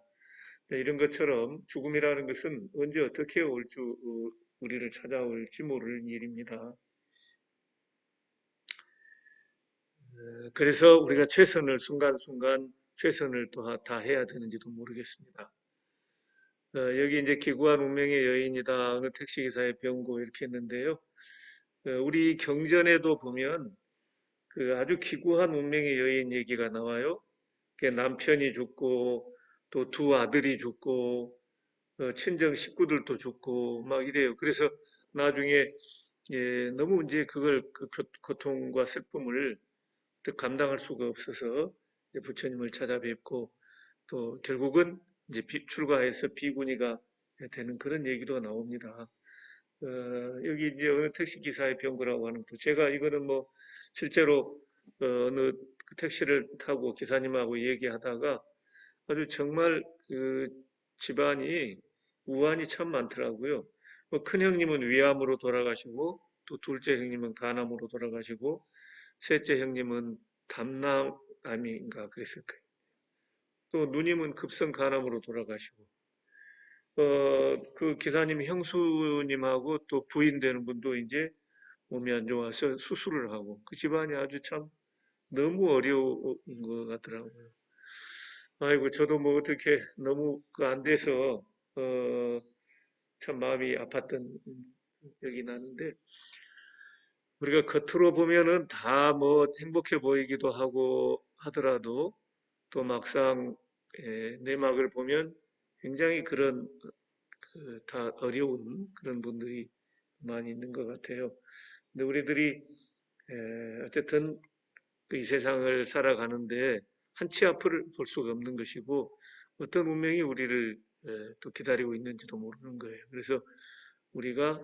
이런 것처럼 죽음이라는 것은 언제 어떻게 우리를 찾아올지 모르는 일입니다. 그래서 우리가 최선을 순간순간 최선을 또 다 해야 되는지도 모르겠습니다. 여기 이제 기구한 운명의 여인이다. 어느 택시기사의 병고 이렇게 했는데요. 우리 경전에도 보면 그 아주 기구한 운명의 여인 얘기가 나와요. 남편이 죽고 또 두 아들이 죽고 친정 식구들도 죽고 막 이래요. 그래서 나중에 너무 이제 그걸 그 고통과 슬픔을 감당할 수가 없어서 이제 부처님을 찾아뵙고 또 결국은 이제 출가해서 비구니가 되는 그런 얘기도 나옵니다. 여기 이제 어느 택시 기사의 병고라고 하는 거. 제가 이거는 뭐 실제로 어느 그 택시를 타고 기사님하고 얘기하다가 아주 정말 그 집안이 우환이 참 많더라고요. 큰 형님은 위암으로 돌아가시고 또 둘째 형님은 간암으로 돌아가시고 셋째 형님은 담낭암인가 그랬을 거예요. 또 누님은 급성 간암으로 돌아가시고 그 기사님 형수님하고 또 부인 되는 분도 이제 몸이 안 좋아서 수술을 하고 그 집안이 아주 참 너무 어려운 것 같더라고요. 아이고 저도 뭐 어떻게 너무 그 안 돼서 참 마음이 아팠던 기억이 나는데 우리가 겉으로 보면은 다 뭐 행복해 보이기도 하고 하더라도 또 막상 내막을 보면 굉장히 그런 다 어려운 그런 분들이 많이 있는 것 같아요. 근데 우리들이 어쨌든 이 세상을 살아가는데 한치 앞을 볼 수가 없는 것이고 어떤 운명이 우리를 또 기다리고 있는지도 모르는 거예요. 그래서 우리가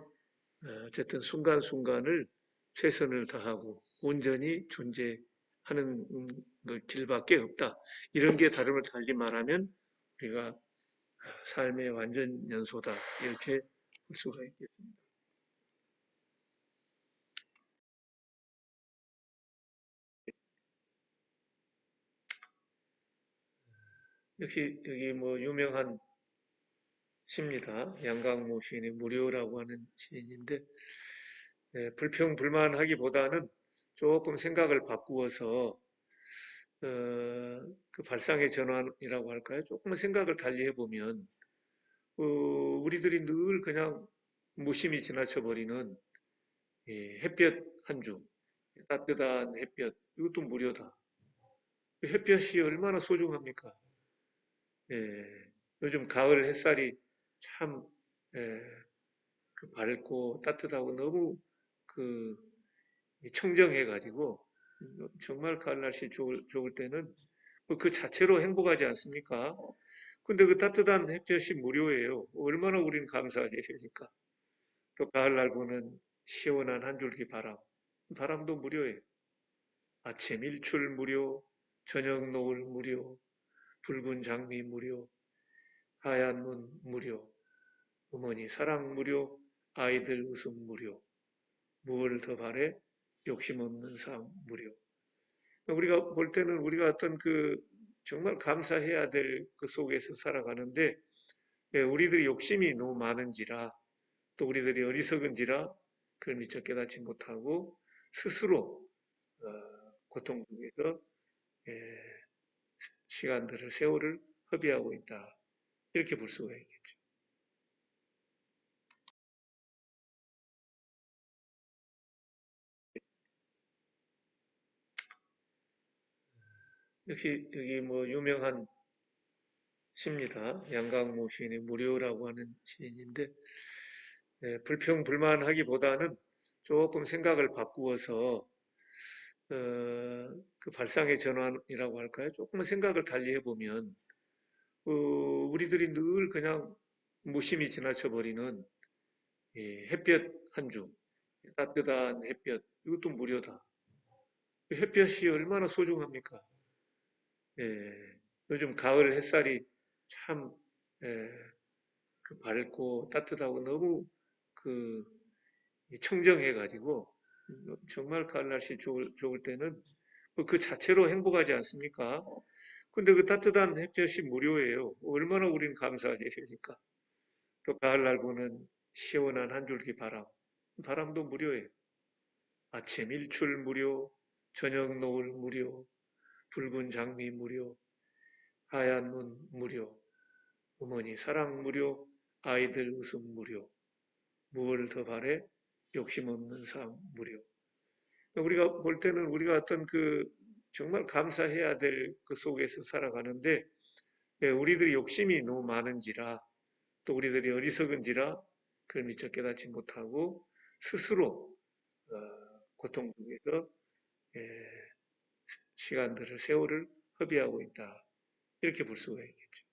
어쨌든 순간순간을 최선을 다하고 온전히 존재하는 길밖에 없다. 이런 게 다름을 달리 말하면 우리가 삶의 완전 연소다. 이렇게 볼 수가 있겠습니다. 역시 여기 뭐 유명한 시입니다. 양강모 시인의 무료라고 하는 시인인데 불평불만하기보다는 조금 생각을 바꾸어서 그 발상의 전환이라고 할까요? 조금은 생각을 달리 해보면 우리들이 늘 그냥 무심히 지나쳐 버리는 햇볕 한 줌, 따뜻한 햇볕, 이것도 무료다. 햇볕이 얼마나 소중합니까? 예, 요즘 가을 햇살이 참 예, 그 밝고 따뜻하고 너무 그 청정해가지고 정말 가을 날씨 좋을 때는 뭐그 자체로 행복하지 않습니까? 근데 그 따뜻한 햇볕이 무료예요. 얼마나 우린 감사하게 됩니까? 또 가을날 보는 시원한 한 줄기 바람. 바람도 무료예요. 아침 일출 무료, 저녁 노을 무료, 붉은 장미 무료, 하얀 문 무료, 어머니 사랑 무료, 아이들 웃음 무료, 무얼 더 바래? 욕심 없는 삶 무료. 우리가 볼 때는 우리가 어떤 그 정말 감사해야 될 그 속에서 살아가는데 우리들이 욕심이 너무 많은지라 또 우리들이 어리석은지라 그걸 미처 깨닫지 못하고 스스로 고통 속에서 시간들을 세월을 허비하고 있다. 이렇게 볼 수가 있겠죠. 역시 여기 뭐 유명한 시입니다. 양강모 시인의 무료라고 하는 시인인데 불평불만하기보다는 조금 생각을 바꾸어서 그 발상의 전환이라고 할까요? 조금은 생각을 달리 해보면 우리들이 늘 그냥 무심히 지나쳐 버리는 햇볕 한 줌, 따뜻한 햇볕, 이것도 무료다. 햇볕이 얼마나 소중합니까? 예, 요즘 가을 햇살이 참 예, 그 밝고 따뜻하고 너무 그 청정해가지고 정말 가을 날씨 좋을 때는 뭐그 자체로 행복하지 않습니까? 근데 그 따뜻한 햇볕이 무료예요. 얼마나 우린 감사하게 됩니까? 또 가을날 보는 시원한 한 줄기 바람. 바람도 무료예요. 아침 일출 무료, 저녁 노을 무료, 붉은 장미 무료, 하얀 문 무료, 어머니 사랑 무료, 아이들 웃음 무료, 무얼 더 바래? 욕심 없는 삶 무료. 우리가 볼 때는 우리가 어떤 그 정말 감사해야 될 그 속에서 살아가는데 우리들이 욕심이 너무 많은지라 또 우리들이 어리석은지라 그걸 미처 깨닫지 못하고 스스로 고통 속에서 시간들을 세월을 허비하고 있다. 이렇게 볼 수가 있겠죠.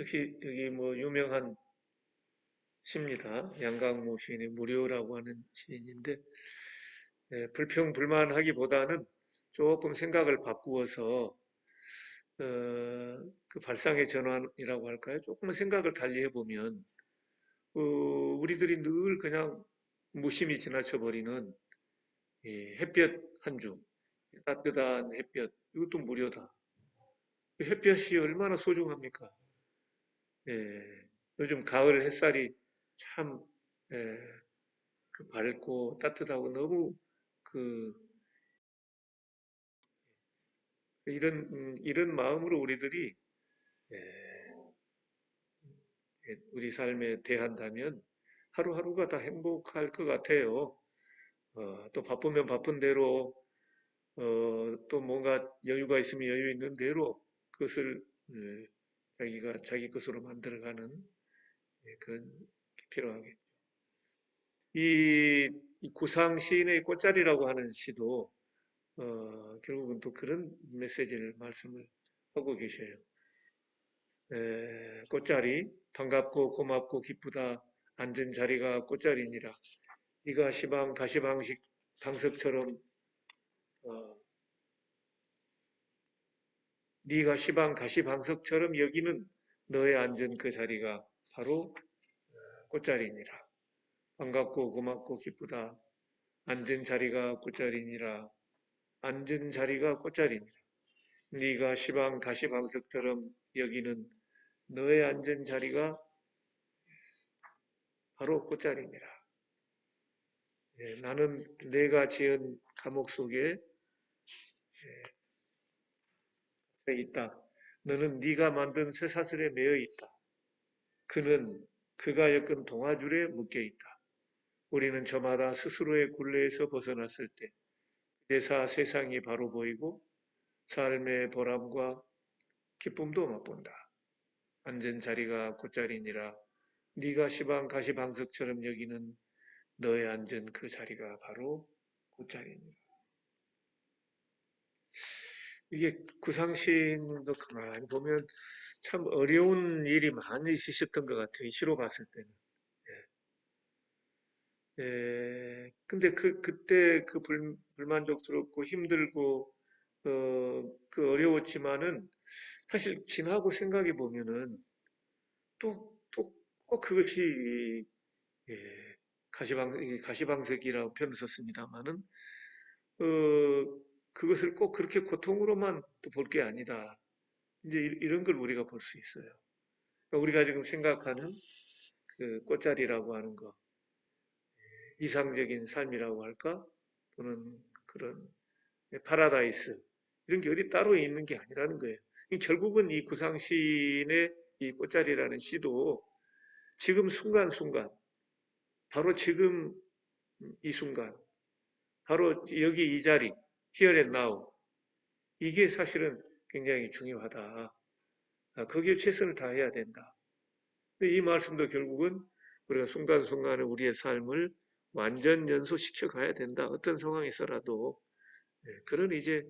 역시 여기 뭐 유명한 시입니다. 양강모 시인의 무료라고 하는 시인인데 불평불만하기보다는 조금 생각을 바꾸어서 그 발상의 전환이라고 할까요? 조금은 생각을 달리 해보면 우리들이 늘 그냥 무심히 지나쳐 버리는 햇볕 한 줌, 따뜻한 햇볕, 이것도 무료다. 그 햇볕이 얼마나 소중합니까? 예, 요즘 가을 햇살이 참 예, 그 밝고 따뜻하고 너무 그 이런 마음으로 우리들이 예, 우리 삶에 대한다면 하루하루가 다 행복할 것 같아요. 또 바쁘면 바쁜 대로 또 뭔가 여유가 있으면 여유 있는 대로 그것을 자기가 자기 것으로 만들어가는 그런 게 필요하겠죠. 이 구상 시인의 꽃자리라고 하는 시도 결국은 또 그런 메시지를 말씀을 하고 계셔요. 꽃자리 반갑고 고맙고 기쁘다 앉은 자리가 꽃자리니라. 네가 시방 가시방식 방석처럼 어, 네가 시방 가시방석처럼 여기는 너의 앉은 그 자리가 바로 꽃자리니라. 반갑고 고맙고 기쁘다. 앉은 자리가 꽃자리니라. 앉은 자리가 꽃자리니라. 네가 시방 가시방석처럼 여기는 너의 앉은 자리가 바로 꽃자리니라. 나는 내가 지은 감옥 속에 있다. 너는 네가 만든 쇠사슬에 매여 있다. 그는 그가 엮은 동아줄에 묶여 있다. 우리는 저마다 스스로의 굴레에서 벗어났을 때 대사 세상이 바로 보이고 삶의 보람과 기쁨도 맛본다. 앉은 자리가 꽃자리니라. 네가 시방 가시방석처럼 여기는 너의 앉은 그 자리가 바로 꽃자리니라. 이게 구상신도 가만히 보면 참 어려운 일이 많이 있으셨던 것 같아요. 이 시로 봤을 때는. 근데 그때 그 불만족스럽고 힘들고, 그 어려웠지만은 사실 지나고 생각해 보면은 꼭 그것이, 예, 가시방석이라고 표현을 썼습니다만은, 그것을 꼭 그렇게 고통으로만 또 볼 게 아니다. 이제 이런 걸 우리가 볼 수 있어요. 그러니까 우리가 지금 생각하는 그 꽃자리라고 하는 거, 이상적인 삶이라고 할까? 또는 그런 파라다이스, 이런 게 어디 따로 있는 게 아니라는 거예요. 결국은 이 구상시인의 이 꽃자리라는 시도 지금 순간순간, 바로 지금 이 순간, 바로 여기 이 자리, here and now, 이게 사실은 굉장히 중요하다. 거기에 최선을 다해야 된다. 이 말씀도 결국은 우리가 순간순간에 우리의 삶을 완전 연소시켜 가야 된다. 어떤 상황에서라도 그런 이제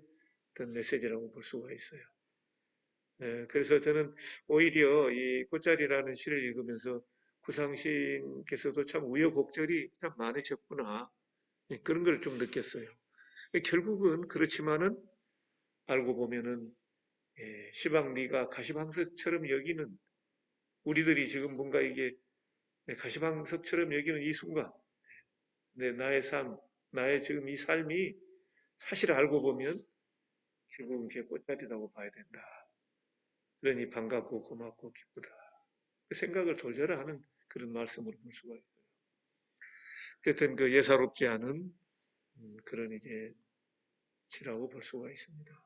어떤 메시지라고 볼 수가 있어요. 그래서 저는 오히려 이 꽃자리라는 시를 읽으면서 구상신께서도 참 우여곡절이 참 많으셨구나. 그런 걸 좀 느꼈어요. 결국은 그렇지만은 알고 보면은 시방리가 가시방석처럼 여기는 우리들이 지금 뭔가 이게 가시방석처럼 여기는 이 순간, 나의 삶, 나의 지금 이 삶이 사실 알고 보면 결국은 그게 꽃자리라고 봐야 된다. 그러니 반갑고 고맙고 기쁘다. 그 생각을 돌려라 하는 그런 말씀으로 볼 수가 있어요. 어쨌든 그 예사롭지 않은 그런 이제 시라고 볼 수가 있습니다.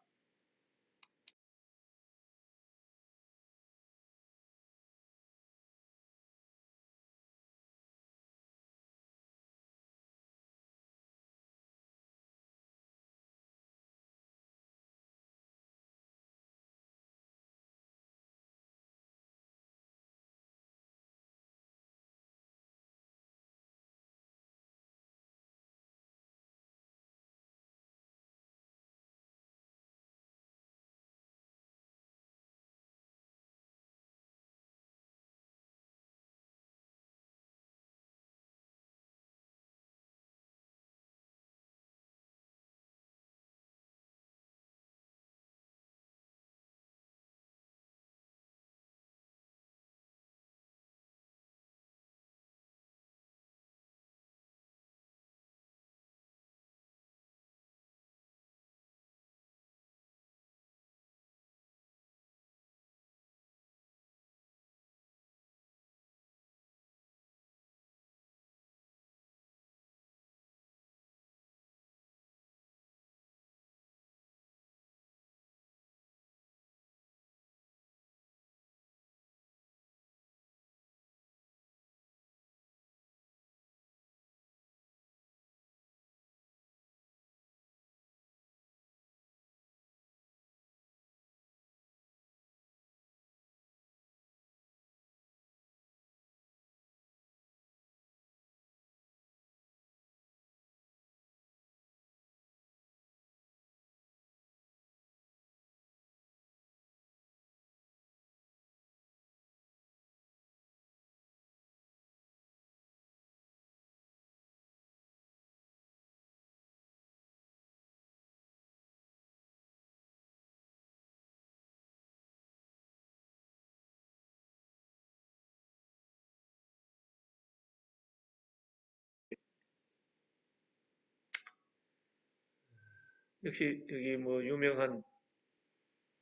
역시 여기 뭐 유명한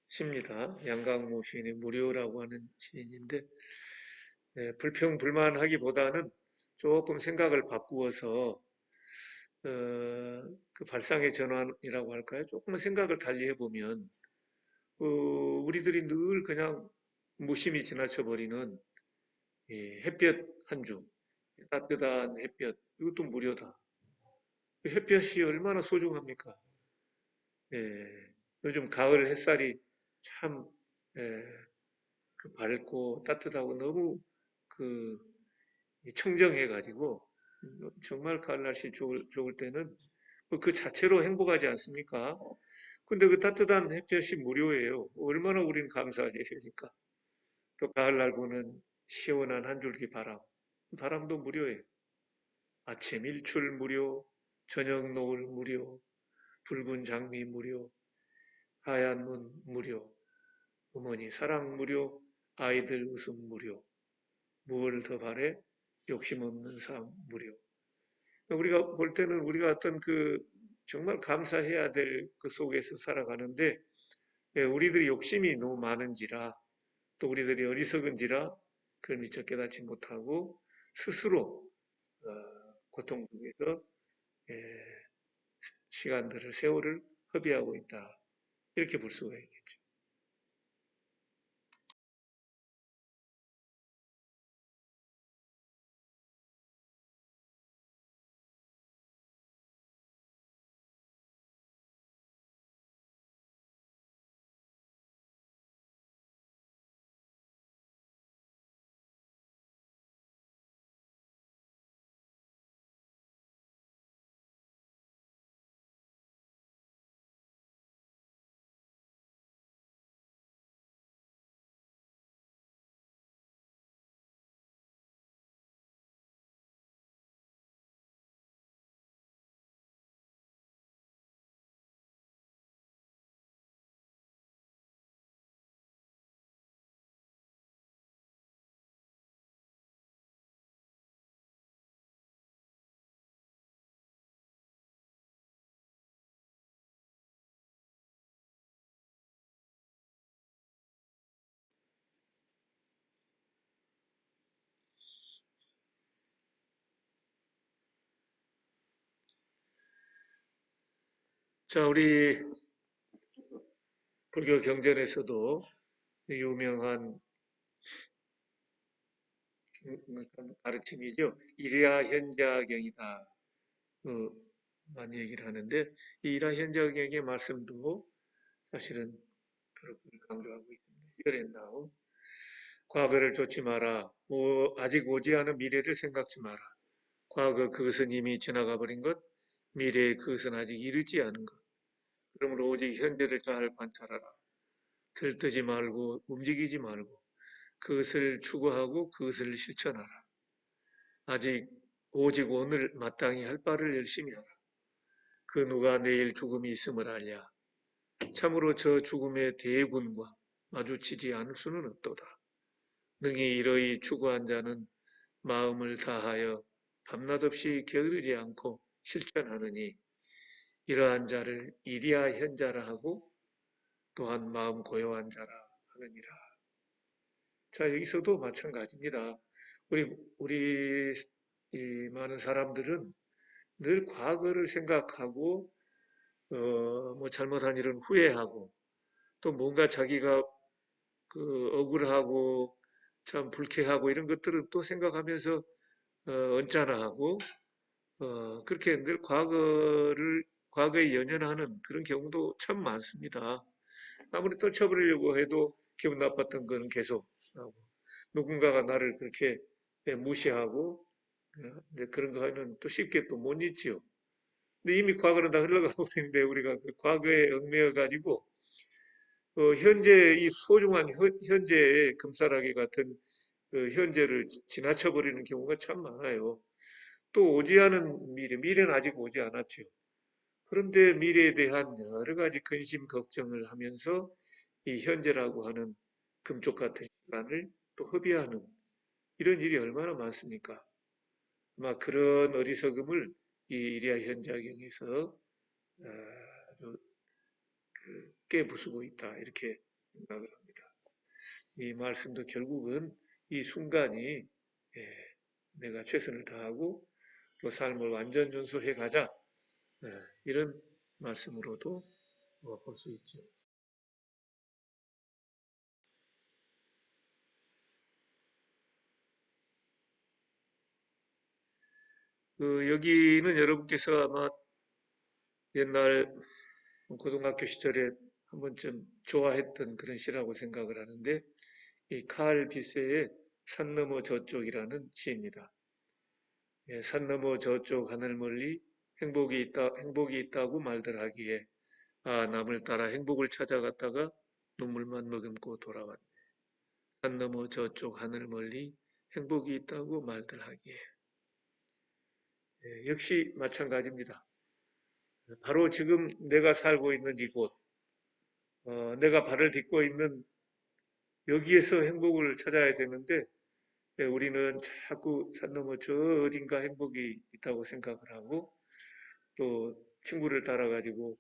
시입니다. 양강모 시인의 무료라고 하는 시인인데 불평불만하기보다는 조금 생각을 바꾸어서 그 발상의 전환이라고 할까요? 조금만 생각을 달리 해보면 우리들이 늘 그냥 무심히 지나쳐버리는 햇볕 한 줌, 따뜻한 햇볕, 이것도 무료다. 그 햇볕이 얼마나 소중합니까? 요즘 가을 햇살이 참 예, 그 밝고 따뜻하고 너무 그 청정해가지고 정말 가을 날씨 좋을 때는 뭐그 자체로 행복하지 않습니까? 근데 그 따뜻한 햇볕이 무료예요. 얼마나 우리는 감사하게 되니까. 또 가을날 부는 시원한 한 줄기 바람. 바람도 무료예요. 아침 일출 무료, 저녁 노을 무료, 붉은 장미 무료, 하얀 문 무료, 어머니 사랑 무료, 아이들 웃음 무료, 무얼 더 바래? 욕심 없는 삶 무료. 우리가 볼 때는 우리가 어떤 그 정말 감사해야 될 그 속에서 살아가는데 우리들이 욕심이 너무 많은지라 또 우리들이 어리석은지라 그걸 미처 깨닫지 못하고 스스로 고통 속에서 시간들을 세월을 허비하고 있다. 이렇게 볼 수가 있겠죠. 자, 우리 불교 경전에서도 유명한 가르침이죠. 일야현자경이다. 많이 얘기를 하는데 이 일야현자경의 말씀도 사실은 그렇게 강조하고 있습니다. 이랬나오. 과거를 좇지 마라. 아직 오지 않은 미래를 생각지 마라. 과거 그것은 이미 지나가 버린 것, 미래의 그것은 아직 이르지 않은 것. 그러므로 오직 현재를 잘 관찰하라. 들뜨지 말고 움직이지 말고 그것을 추구하고 그것을 실천하라. 아직 오직 오늘 마땅히 할 바를 열심히 하라. 그 누가 내일 죽음이 있음을 알랴. 참으로 저 죽음의 대군과 마주치지 않을 수는 없도다. 능히 이러히 추구한 자는 마음을 다하여 밤낮 없이 게으르지 않고 실천하느니 이러한 자를 이리야 현자라 하고 또한 마음 고요한 자라 하느니라. 자, 여기서도 마찬가지입니다. 우리 이 많은 사람들은 늘 과거를 생각하고 뭐 잘못한 일은 후회하고 또 뭔가 자기가 그 억울하고 참 불쾌하고 이런 것들은 또 생각하면서 언짢아하고 그렇게 늘 과거에 연연하는 그런 경우도 참 많습니다. 아무리 떨쳐버리려고 해도 기분 나빴던 거는 계속 하고 누군가가 나를 그렇게 무시하고 그런 거는 또 쉽게 또 못 잊지요. 근데 이미 과거는 다 흘러가고 있는데 우리가 그 과거에 얽매여 가지고 현재 이 소중한 현재의 금싸라기 같은 그 현재를 지나쳐 버리는 경우가 참 많아요. 또 오지 않은 미래는 아직 오지 않았죠. 그런데 미래에 대한 여러 가지 근심 걱정을 하면서 이 현재라고 하는 금쪽 같은 시간을 또 허비하는 이런 일이 얼마나 많습니까? 아마 그런 어리석음을 이 이리야 현자경에서 깨부수고 있다. 이렇게 생각을 합니다. 이 말씀도 결국은 이 순간이 내가 최선을 다하고 또 삶을 완전 준수해 가자. 이런 말씀으로도 볼 수 있죠. 여기는 여러분께서 아마 옛날 고등학교 시절에 한 번쯤 좋아했던 그런 시라고 생각을 하는데 이 칼 비세의 산 너머 저쪽이라는 시입니다. 산 너머 저쪽 하늘 멀리 행복이 있다고 말들 하기에 남을 따라 행복을 찾아갔다가 눈물만 머금고 돌아왔네. 산 너머 저쪽 하늘 멀리 행복이 있다고 말들 하기에 역시 마찬가지입니다. 바로 지금 내가 살고 있는 이곳, 내가 발을 딛고 있는 여기에서 행복을 찾아야 되는데 우리는 자꾸 산 넘어 저 어딘가 행복이 있다고 생각을 하고 또 친구를 따라가지고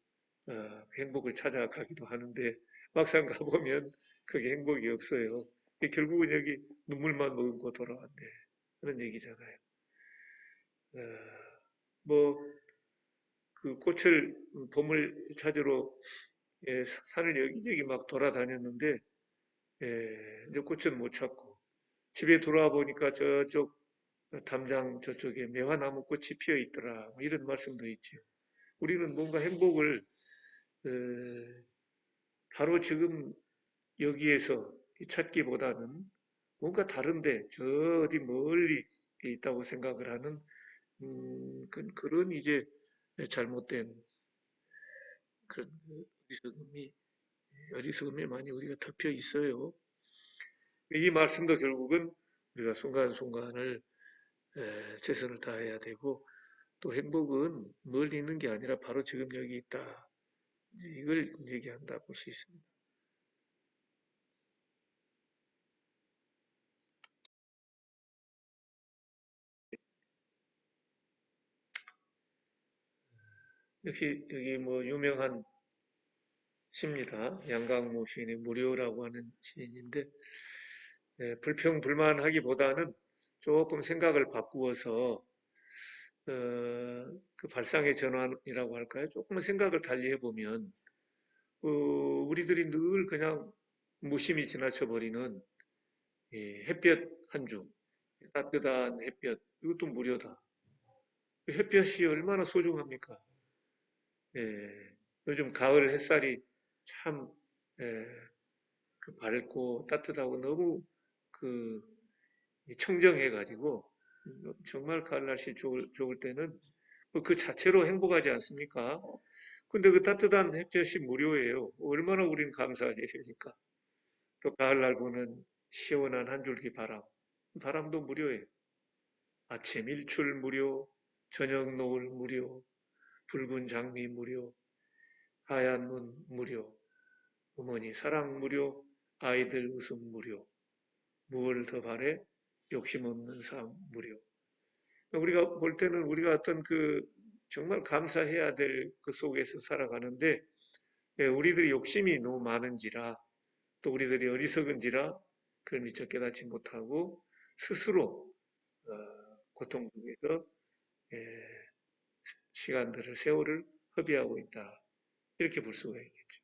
행복을 찾아가기도 하는데 막상 가보면 그게 행복이 없어요. 결국은 여기 눈물만 머금고 돌아왔네. 그런 얘기잖아요. 어, 뭐, 그 봄을 찾으러 산을 여기저기 막 돌아다녔는데 이제 꽃은 못 찾고 집에 돌아와 보니까 저쪽 담장 저쪽에 매화나무 꽃이 피어 있더라. 뭐 이런 말씀도 있죠. 우리는 뭔가 행복을 어, 바로 지금 여기에서 찾기보다는 뭔가 다른데 저 어디 멀리 있다고 생각을 하는 그런 이제 잘못된 그런 어리석음이 많이 우리가 덮여 있어요. 이 말씀도 결국은 우리가 순간순간을 최선을 다해야 되고 또 행복은 멀리 있는 게 아니라 바로 지금 여기 있다. 이걸 얘기한다 볼 수 있습니다. 역시 여기 뭐 유명한 시입니다. 양강모 시인의 무료라고 하는 시인인데 불평불만하기보다는 조금 생각을 바꾸어서 그 발상의 전환이라고 할까요? 조금은 생각을 달리 해보면 우리들이 늘 그냥 무심히 지나쳐버리는 햇볕 한 줌, 따뜻한 햇볕, 이것도 무료다. 그 햇볕이 얼마나 소중합니까? 요즘 가을 햇살이 참 예, 그 밝고 따뜻하고 너무 그 청정해가지고 정말 가을 날씨 좋을 때는 뭐그 자체로 행복하지 않습니까? 근데 그 따뜻한 햇볕이 무료예요. 얼마나 우린 감사하지 됩니까? 또 가을날 보는 시원한 한 줄기 바람도 무료예요. 아침 일출 무료, 저녁 노을 무료, 붉은 장미 무료, 하얀 눈 무료, 어머니 사랑 무료, 아이들 웃음 무료, 무얼 더 바래? 욕심 없는 삶 무료. 우리가 볼 때는 우리가 어떤 정말 감사해야 될 그 속에서 살아가는데 우리들이 욕심이 너무 많은지라 또 우리들이 어리석은지라 그걸 미처 깨닫지 못하고 스스로 고통 속에서 시간들을 세월을 허비하고 있다. 이렇게 볼 수가 있겠죠.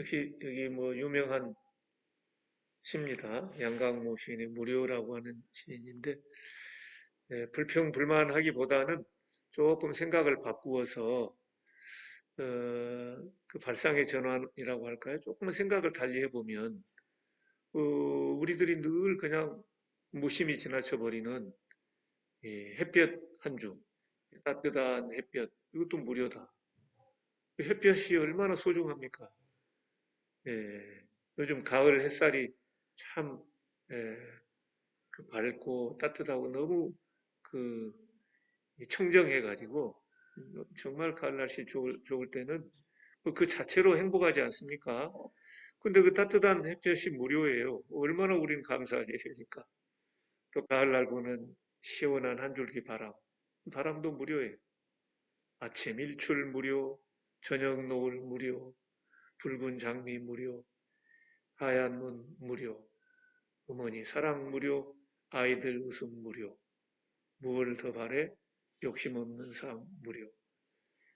역시 여기 뭐 유명한 시입니다. 양강모 시인의 무료라고 하는 시인인데 불평불만하기보다는 조금 생각을 바꾸어서 그 발상의 전환이라고 할까요? 조금만 생각을 달리 해보면 우리들이 늘 그냥 무심히 지나쳐버리는 이 햇볕 한 줌, 따뜻한 햇볕, 이것도 무료다. 그 햇볕이 얼마나 소중합니까? 예, 요즘 가을 햇살이 참 예, 그 밝고 따뜻하고 너무 그 청정해가지고 정말 가을 날씨 좋을 때는 그 자체로 행복하지 않습니까? 근데 그 따뜻한 햇볕이 무료예요. 얼마나 우린 감사할 일입니까? 또 가을날 보는 시원한 한 줄기 바람. 바람도 무료예요. 아침 일출 무료, 저녁 노을 무료, 붉은 장미 무료, 하얀 문 무료, 어머니 사랑 무료, 아이들 웃음 무료, 무얼 더 바래? 욕심 없는 삶 무료.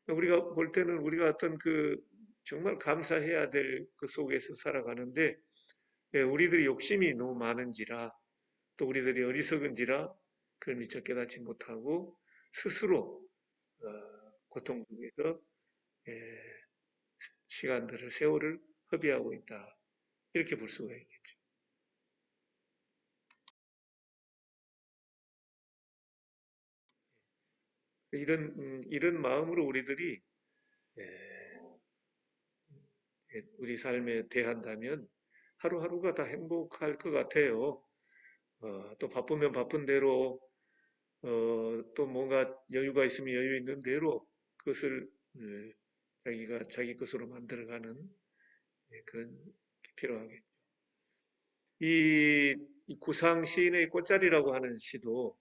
우리가 볼 때는 우리가 어떤 그 정말 감사해야 될 그 속에서 살아가는데 우리들이 욕심이 너무 많은지라 또 우리들이 어리석은지라 그걸 미처 깨닫지 못하고 스스로 고통 속에서 시간들을 세월을 허비하고 있다. 이렇게 볼 수가 있겠죠. 이런 마음으로 우리들이 우리 삶에 대한다면 하루하루가 다 행복할 것 같아요. 또 바쁘면 바쁜 대로 또 뭔가 여유가 있으면 여유 있는 대로 그것을 자기가 자기 것으로 만들어가는 그런 게 필요하겠죠. 이 구상 시인의 꽃자리라고 하는 시도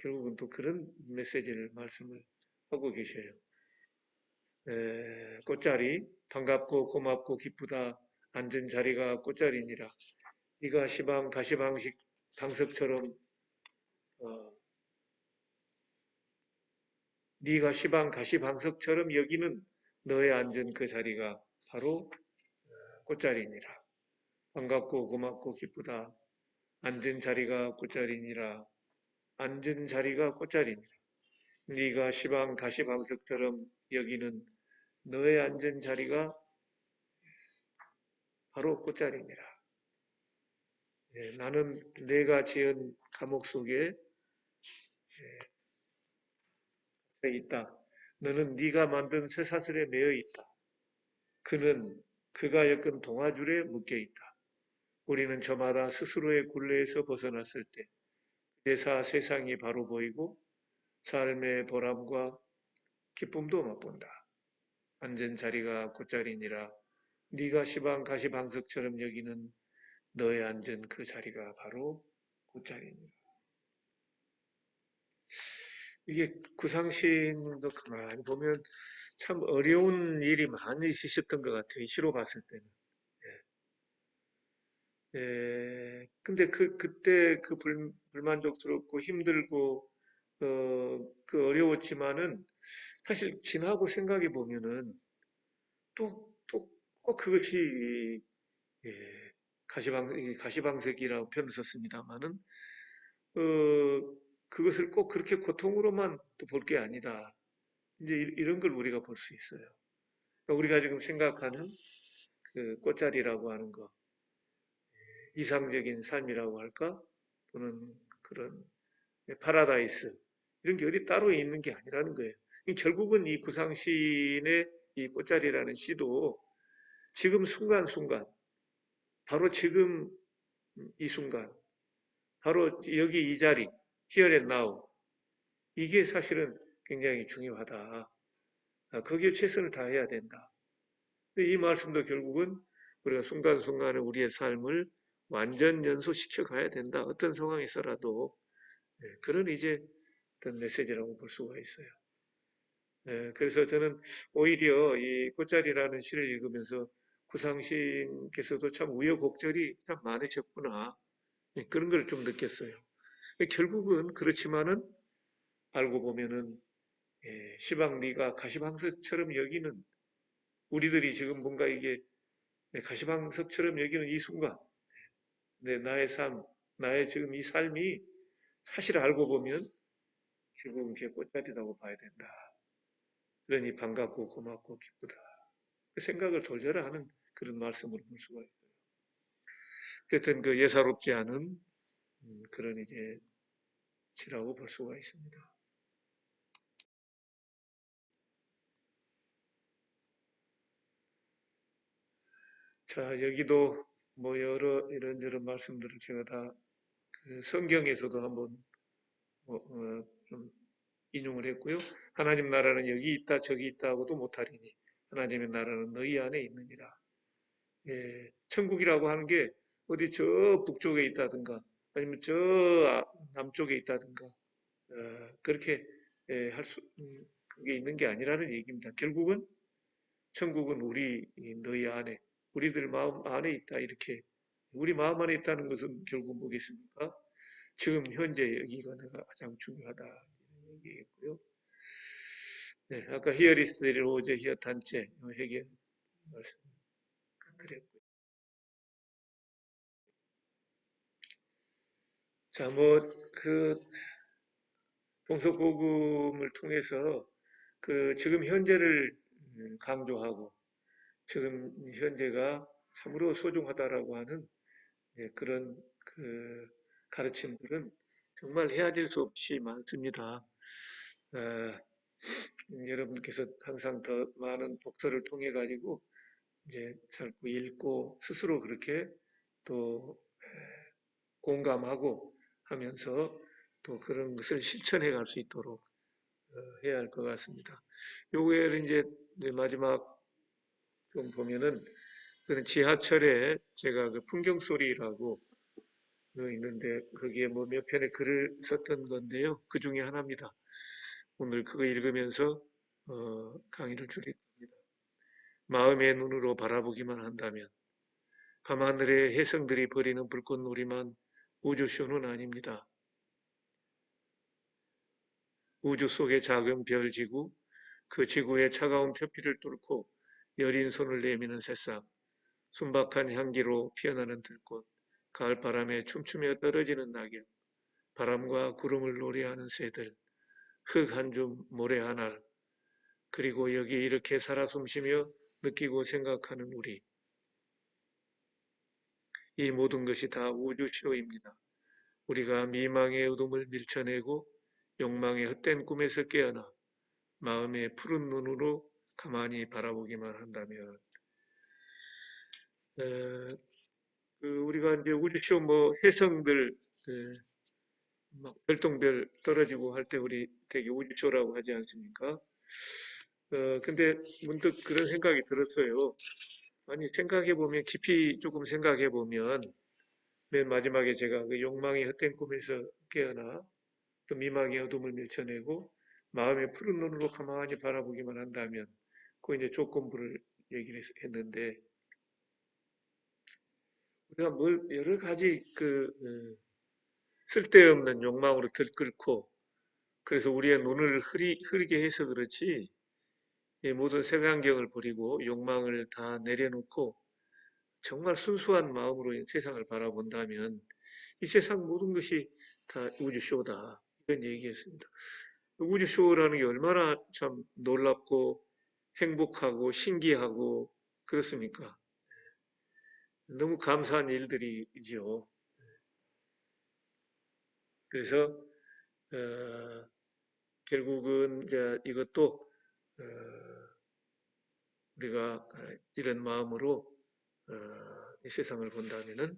결국은 또 그런 메시지를 말씀을 하고 계셔요. 꽃자리 반갑고 고맙고 기쁘다 앉은 자리가 꽃자리니라. 네가 시방 가시방식 방석처럼 네가 시방 가시방석처럼 여기는 너의 앉은 그 자리가 바로 꽃자리니라. 반갑고 고맙고 기쁘다. 앉은 자리가 꽃자리니라. 앉은 자리가 꽃자리니라. 네가 시방 가시방석처럼 여기는 너의 앉은 자리가 바로 꽃자리니라. 나는 내가 지은 감옥 속에 있다. 너는 네가 만든 쇠사슬에 매여 있다. 그는 그가 엮은 동아줄에 묶여 있다. 우리는 저마다 스스로의 굴레에서 벗어났을 때 대사 세상이 바로 보이고 삶의 보람과 기쁨도 맛본다. 앉은 자리가 꽃자리니라. 네가 시방 가시방석처럼 여기는 너의 앉은 그 자리가 바로 꽃자리니라. 이게 구상신도 가만히 보면 참 어려운 일이 많이 있으셨던 것 같아요. 시로 봤을 때는. 근데 그때 그 불만족스럽고 힘들고, 그 어려웠지만은 사실 지나고 생각해 보면은 꼭 그것이, 예, 가시방석이라고 표현을 썼습니다만은, 그것을 꼭 그렇게 고통으로만 또 볼 게 아니다. 이제 이런 걸 우리가 볼 수 있어요. 그러니까 우리가 지금 생각하는 그 꽃자리라고 하는 거, 이상적인 삶이라고 할까? 또는 그런 파라다이스, 이런 게 어디 따로 있는 게 아니라는 거예요. 결국은 이 구상시인의 이 꽃자리라는 시도 지금 순간순간, 바로 지금 이 순간, 바로 여기 이 자리, here and now, 이게 사실은 굉장히 중요하다. 거기에 최선을 다해야 된다. 이 말씀도 결국은 우리가 순간순간에 우리의 삶을 완전 연소시켜 가야 된다. 어떤 상황에서라도 그런 이제 어떤 메시지라고 볼 수가 있어요. 그래서 저는 오히려 이 꽃자리라는 시를 읽으면서 구상신께서도 참 우여곡절이 참 많으셨구나. 그런 걸 좀 느꼈어요. 결국은 그렇지만은 알고 보면은 시방 네가 가시방석처럼 여기는 우리들이 지금 뭔가 이게 가시방석처럼 여기는 이 순간, 나의 삶, 나의 지금 이 삶이 사실 알고 보면 결국은 그게 꽃자리라고 봐야 된다. 그러니 반갑고 고맙고 기쁘다. 그 생각을 돌려라 하는 그런 말씀으로 볼 수가 있어요. 어쨌든 그 예사롭지 않은 그런 이제 시라고 볼 수가 있습니다. 자, 여기도 뭐 여러 이런저런 말씀들을 제가 다그 성경에서도 한번 좀 인용을 했고요. 하나님 나라는 여기 있다 저기 있다 하고도 못하리니 하나님의 나라는 너희 안에 있느니라. 예, 천국이라고 하는 게 어디 저 북쪽에 있다든가 아니면 저 남쪽에 있다든가 그렇게 그게 있는 게 아니라는 얘기입니다. 결국은 천국은 너희 안에 우리들 마음 안에 있다 이렇게 우리 마음 안에 있다는 것은 결국 뭐겠습니까? 지금 현재 여기가 내가 가장 중요하다 이런 얘기겠고요. 네, 아까 here is the rose, here 단체 회계 말씀 드렸고요. 자, 그 동서복음을 통해서 그 지금 현재를 강조하고 지금 현재가 참으로 소중하다라고 하는 그런 그 가르침들은 정말 헤아릴 수 없이 많습니다. 여러분께서 항상 더 많은 독서를 통해 가지고 이제 자꾸 읽고 스스로 그렇게 또 공감하고 하면서 또 그런 것을 실천해 갈 수 있도록 해야 할 것 같습니다. 요거를 이제 마지막 좀 보면은 그는 지하철에 제가 그 풍경 소리라고 있는데 거기에 뭐 몇 편의 글을 썼던 건데요. 그 중에 하나입니다. 오늘 그거 읽으면서 강의를 줄일 겁니다. 마음의 눈으로 바라보기만 한다면 밤하늘의 혜성들이 버리는 불꽃놀이만 우주쇼는 아닙니다. 우주 속의 작은 별 지구, 그 지구의 차가운 표피를 뚫고 여린 손을 내미는 새싹, 순박한 향기로 피어나는 들꽃, 가을바람에 춤추며 떨어지는 낙엽, 바람과 구름을 노래하는 새들, 흙 한 줌, 모래 한 알, 그리고 여기 이렇게 살아 숨쉬며 느끼고 생각하는 우리. 이 모든 것이 다 우주쇼입니다. 우리가 미망의 어둠을 밀쳐내고 욕망의 헛된 꿈에서 깨어나 마음의 푸른 눈으로 가만히 바라보기만 한다면 우리가 이제 우주쇼 뭐 혜성들 막 별똥별 떨어지고 할 때 우리 되게 우주쇼라고 하지 않습니까? 근데 문득 그런 생각이 들었어요. 아니 생각해 보면 깊이 조금 생각해 보면 맨 마지막에 제가 그 욕망의 헛된 꿈에서 깨어나 또 미망의 어둠을 밀쳐내고 마음의 푸른 눈으로 가만히 바라보기만 한다면 그 이제 조건부를 얘기를 했는데 우리가 뭘 여러 가지 쓸데없는 욕망으로 들끓고 그래서 우리의 눈을 흐리게 해서 그렇지 이 모든 색안경을 버리고 욕망을 다 내려놓고 정말 순수한 마음으로 세상을 바라본다면 이 세상 모든 것이 다 우주쇼다 이런 얘기했습니다. 우주쇼라는 게 얼마나 참 놀랍고 행복하고 신기하고 그렇습니까? 너무 감사한 일들이죠. 그래서 결국은 이제 이것도 우리가 이런 마음으로 이 세상을 본다면은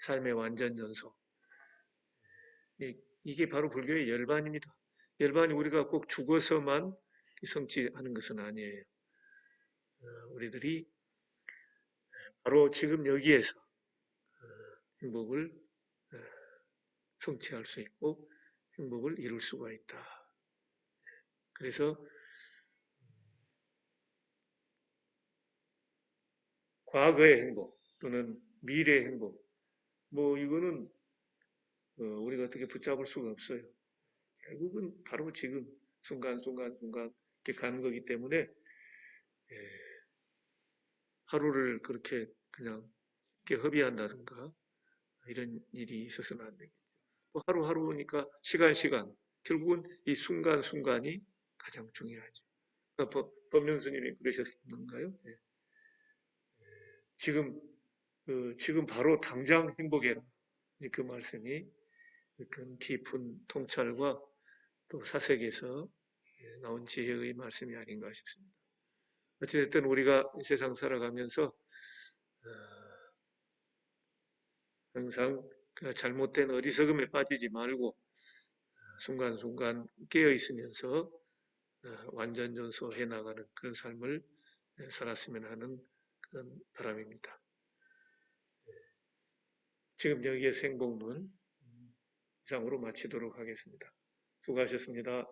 삶의 완전 연속 이게 바로 불교의 열반입니다. 열반이 우리가 꼭 죽어서만 성취하는 것은 아니에요. 우리들이 바로 지금 여기에서 행복을 성취할 수 있고 행복을 이룰 수가 있다. 그래서 과거의 행복 또는 미래의 행복 뭐 이거는 우리가 어떻게 붙잡을 수가 없어요. 결국은 바로 지금 순간순간 이렇게 가는 거기 때문에 예, 하루를 그렇게 그냥 쉽게 허비한다든가 이런 일이 있어서는 안 되겠죠. 또 하루하루니까 시간, 결국은 이 순간순간이 가장 중요하죠. 그러니까 법륜 스님이 그러셨는가요? 예. 지금, 지금 바로 당장 행복해라. 그 말씀이 그 깊은 통찰과 또 사색에서 나온 지혜의 말씀이 아닌가 싶습니다. 어찌됐든 우리가 이 세상 살아가면서 항상 그 잘못된 어리석음에 빠지지 말고 순간순간 깨어 있으면서 완전전소해 나가는 그런 삶을 살았으면 하는 그런 바람입니다. 지금 여기에 생복문 이상으로 마치도록 하겠습니다. 수고하셨습니다.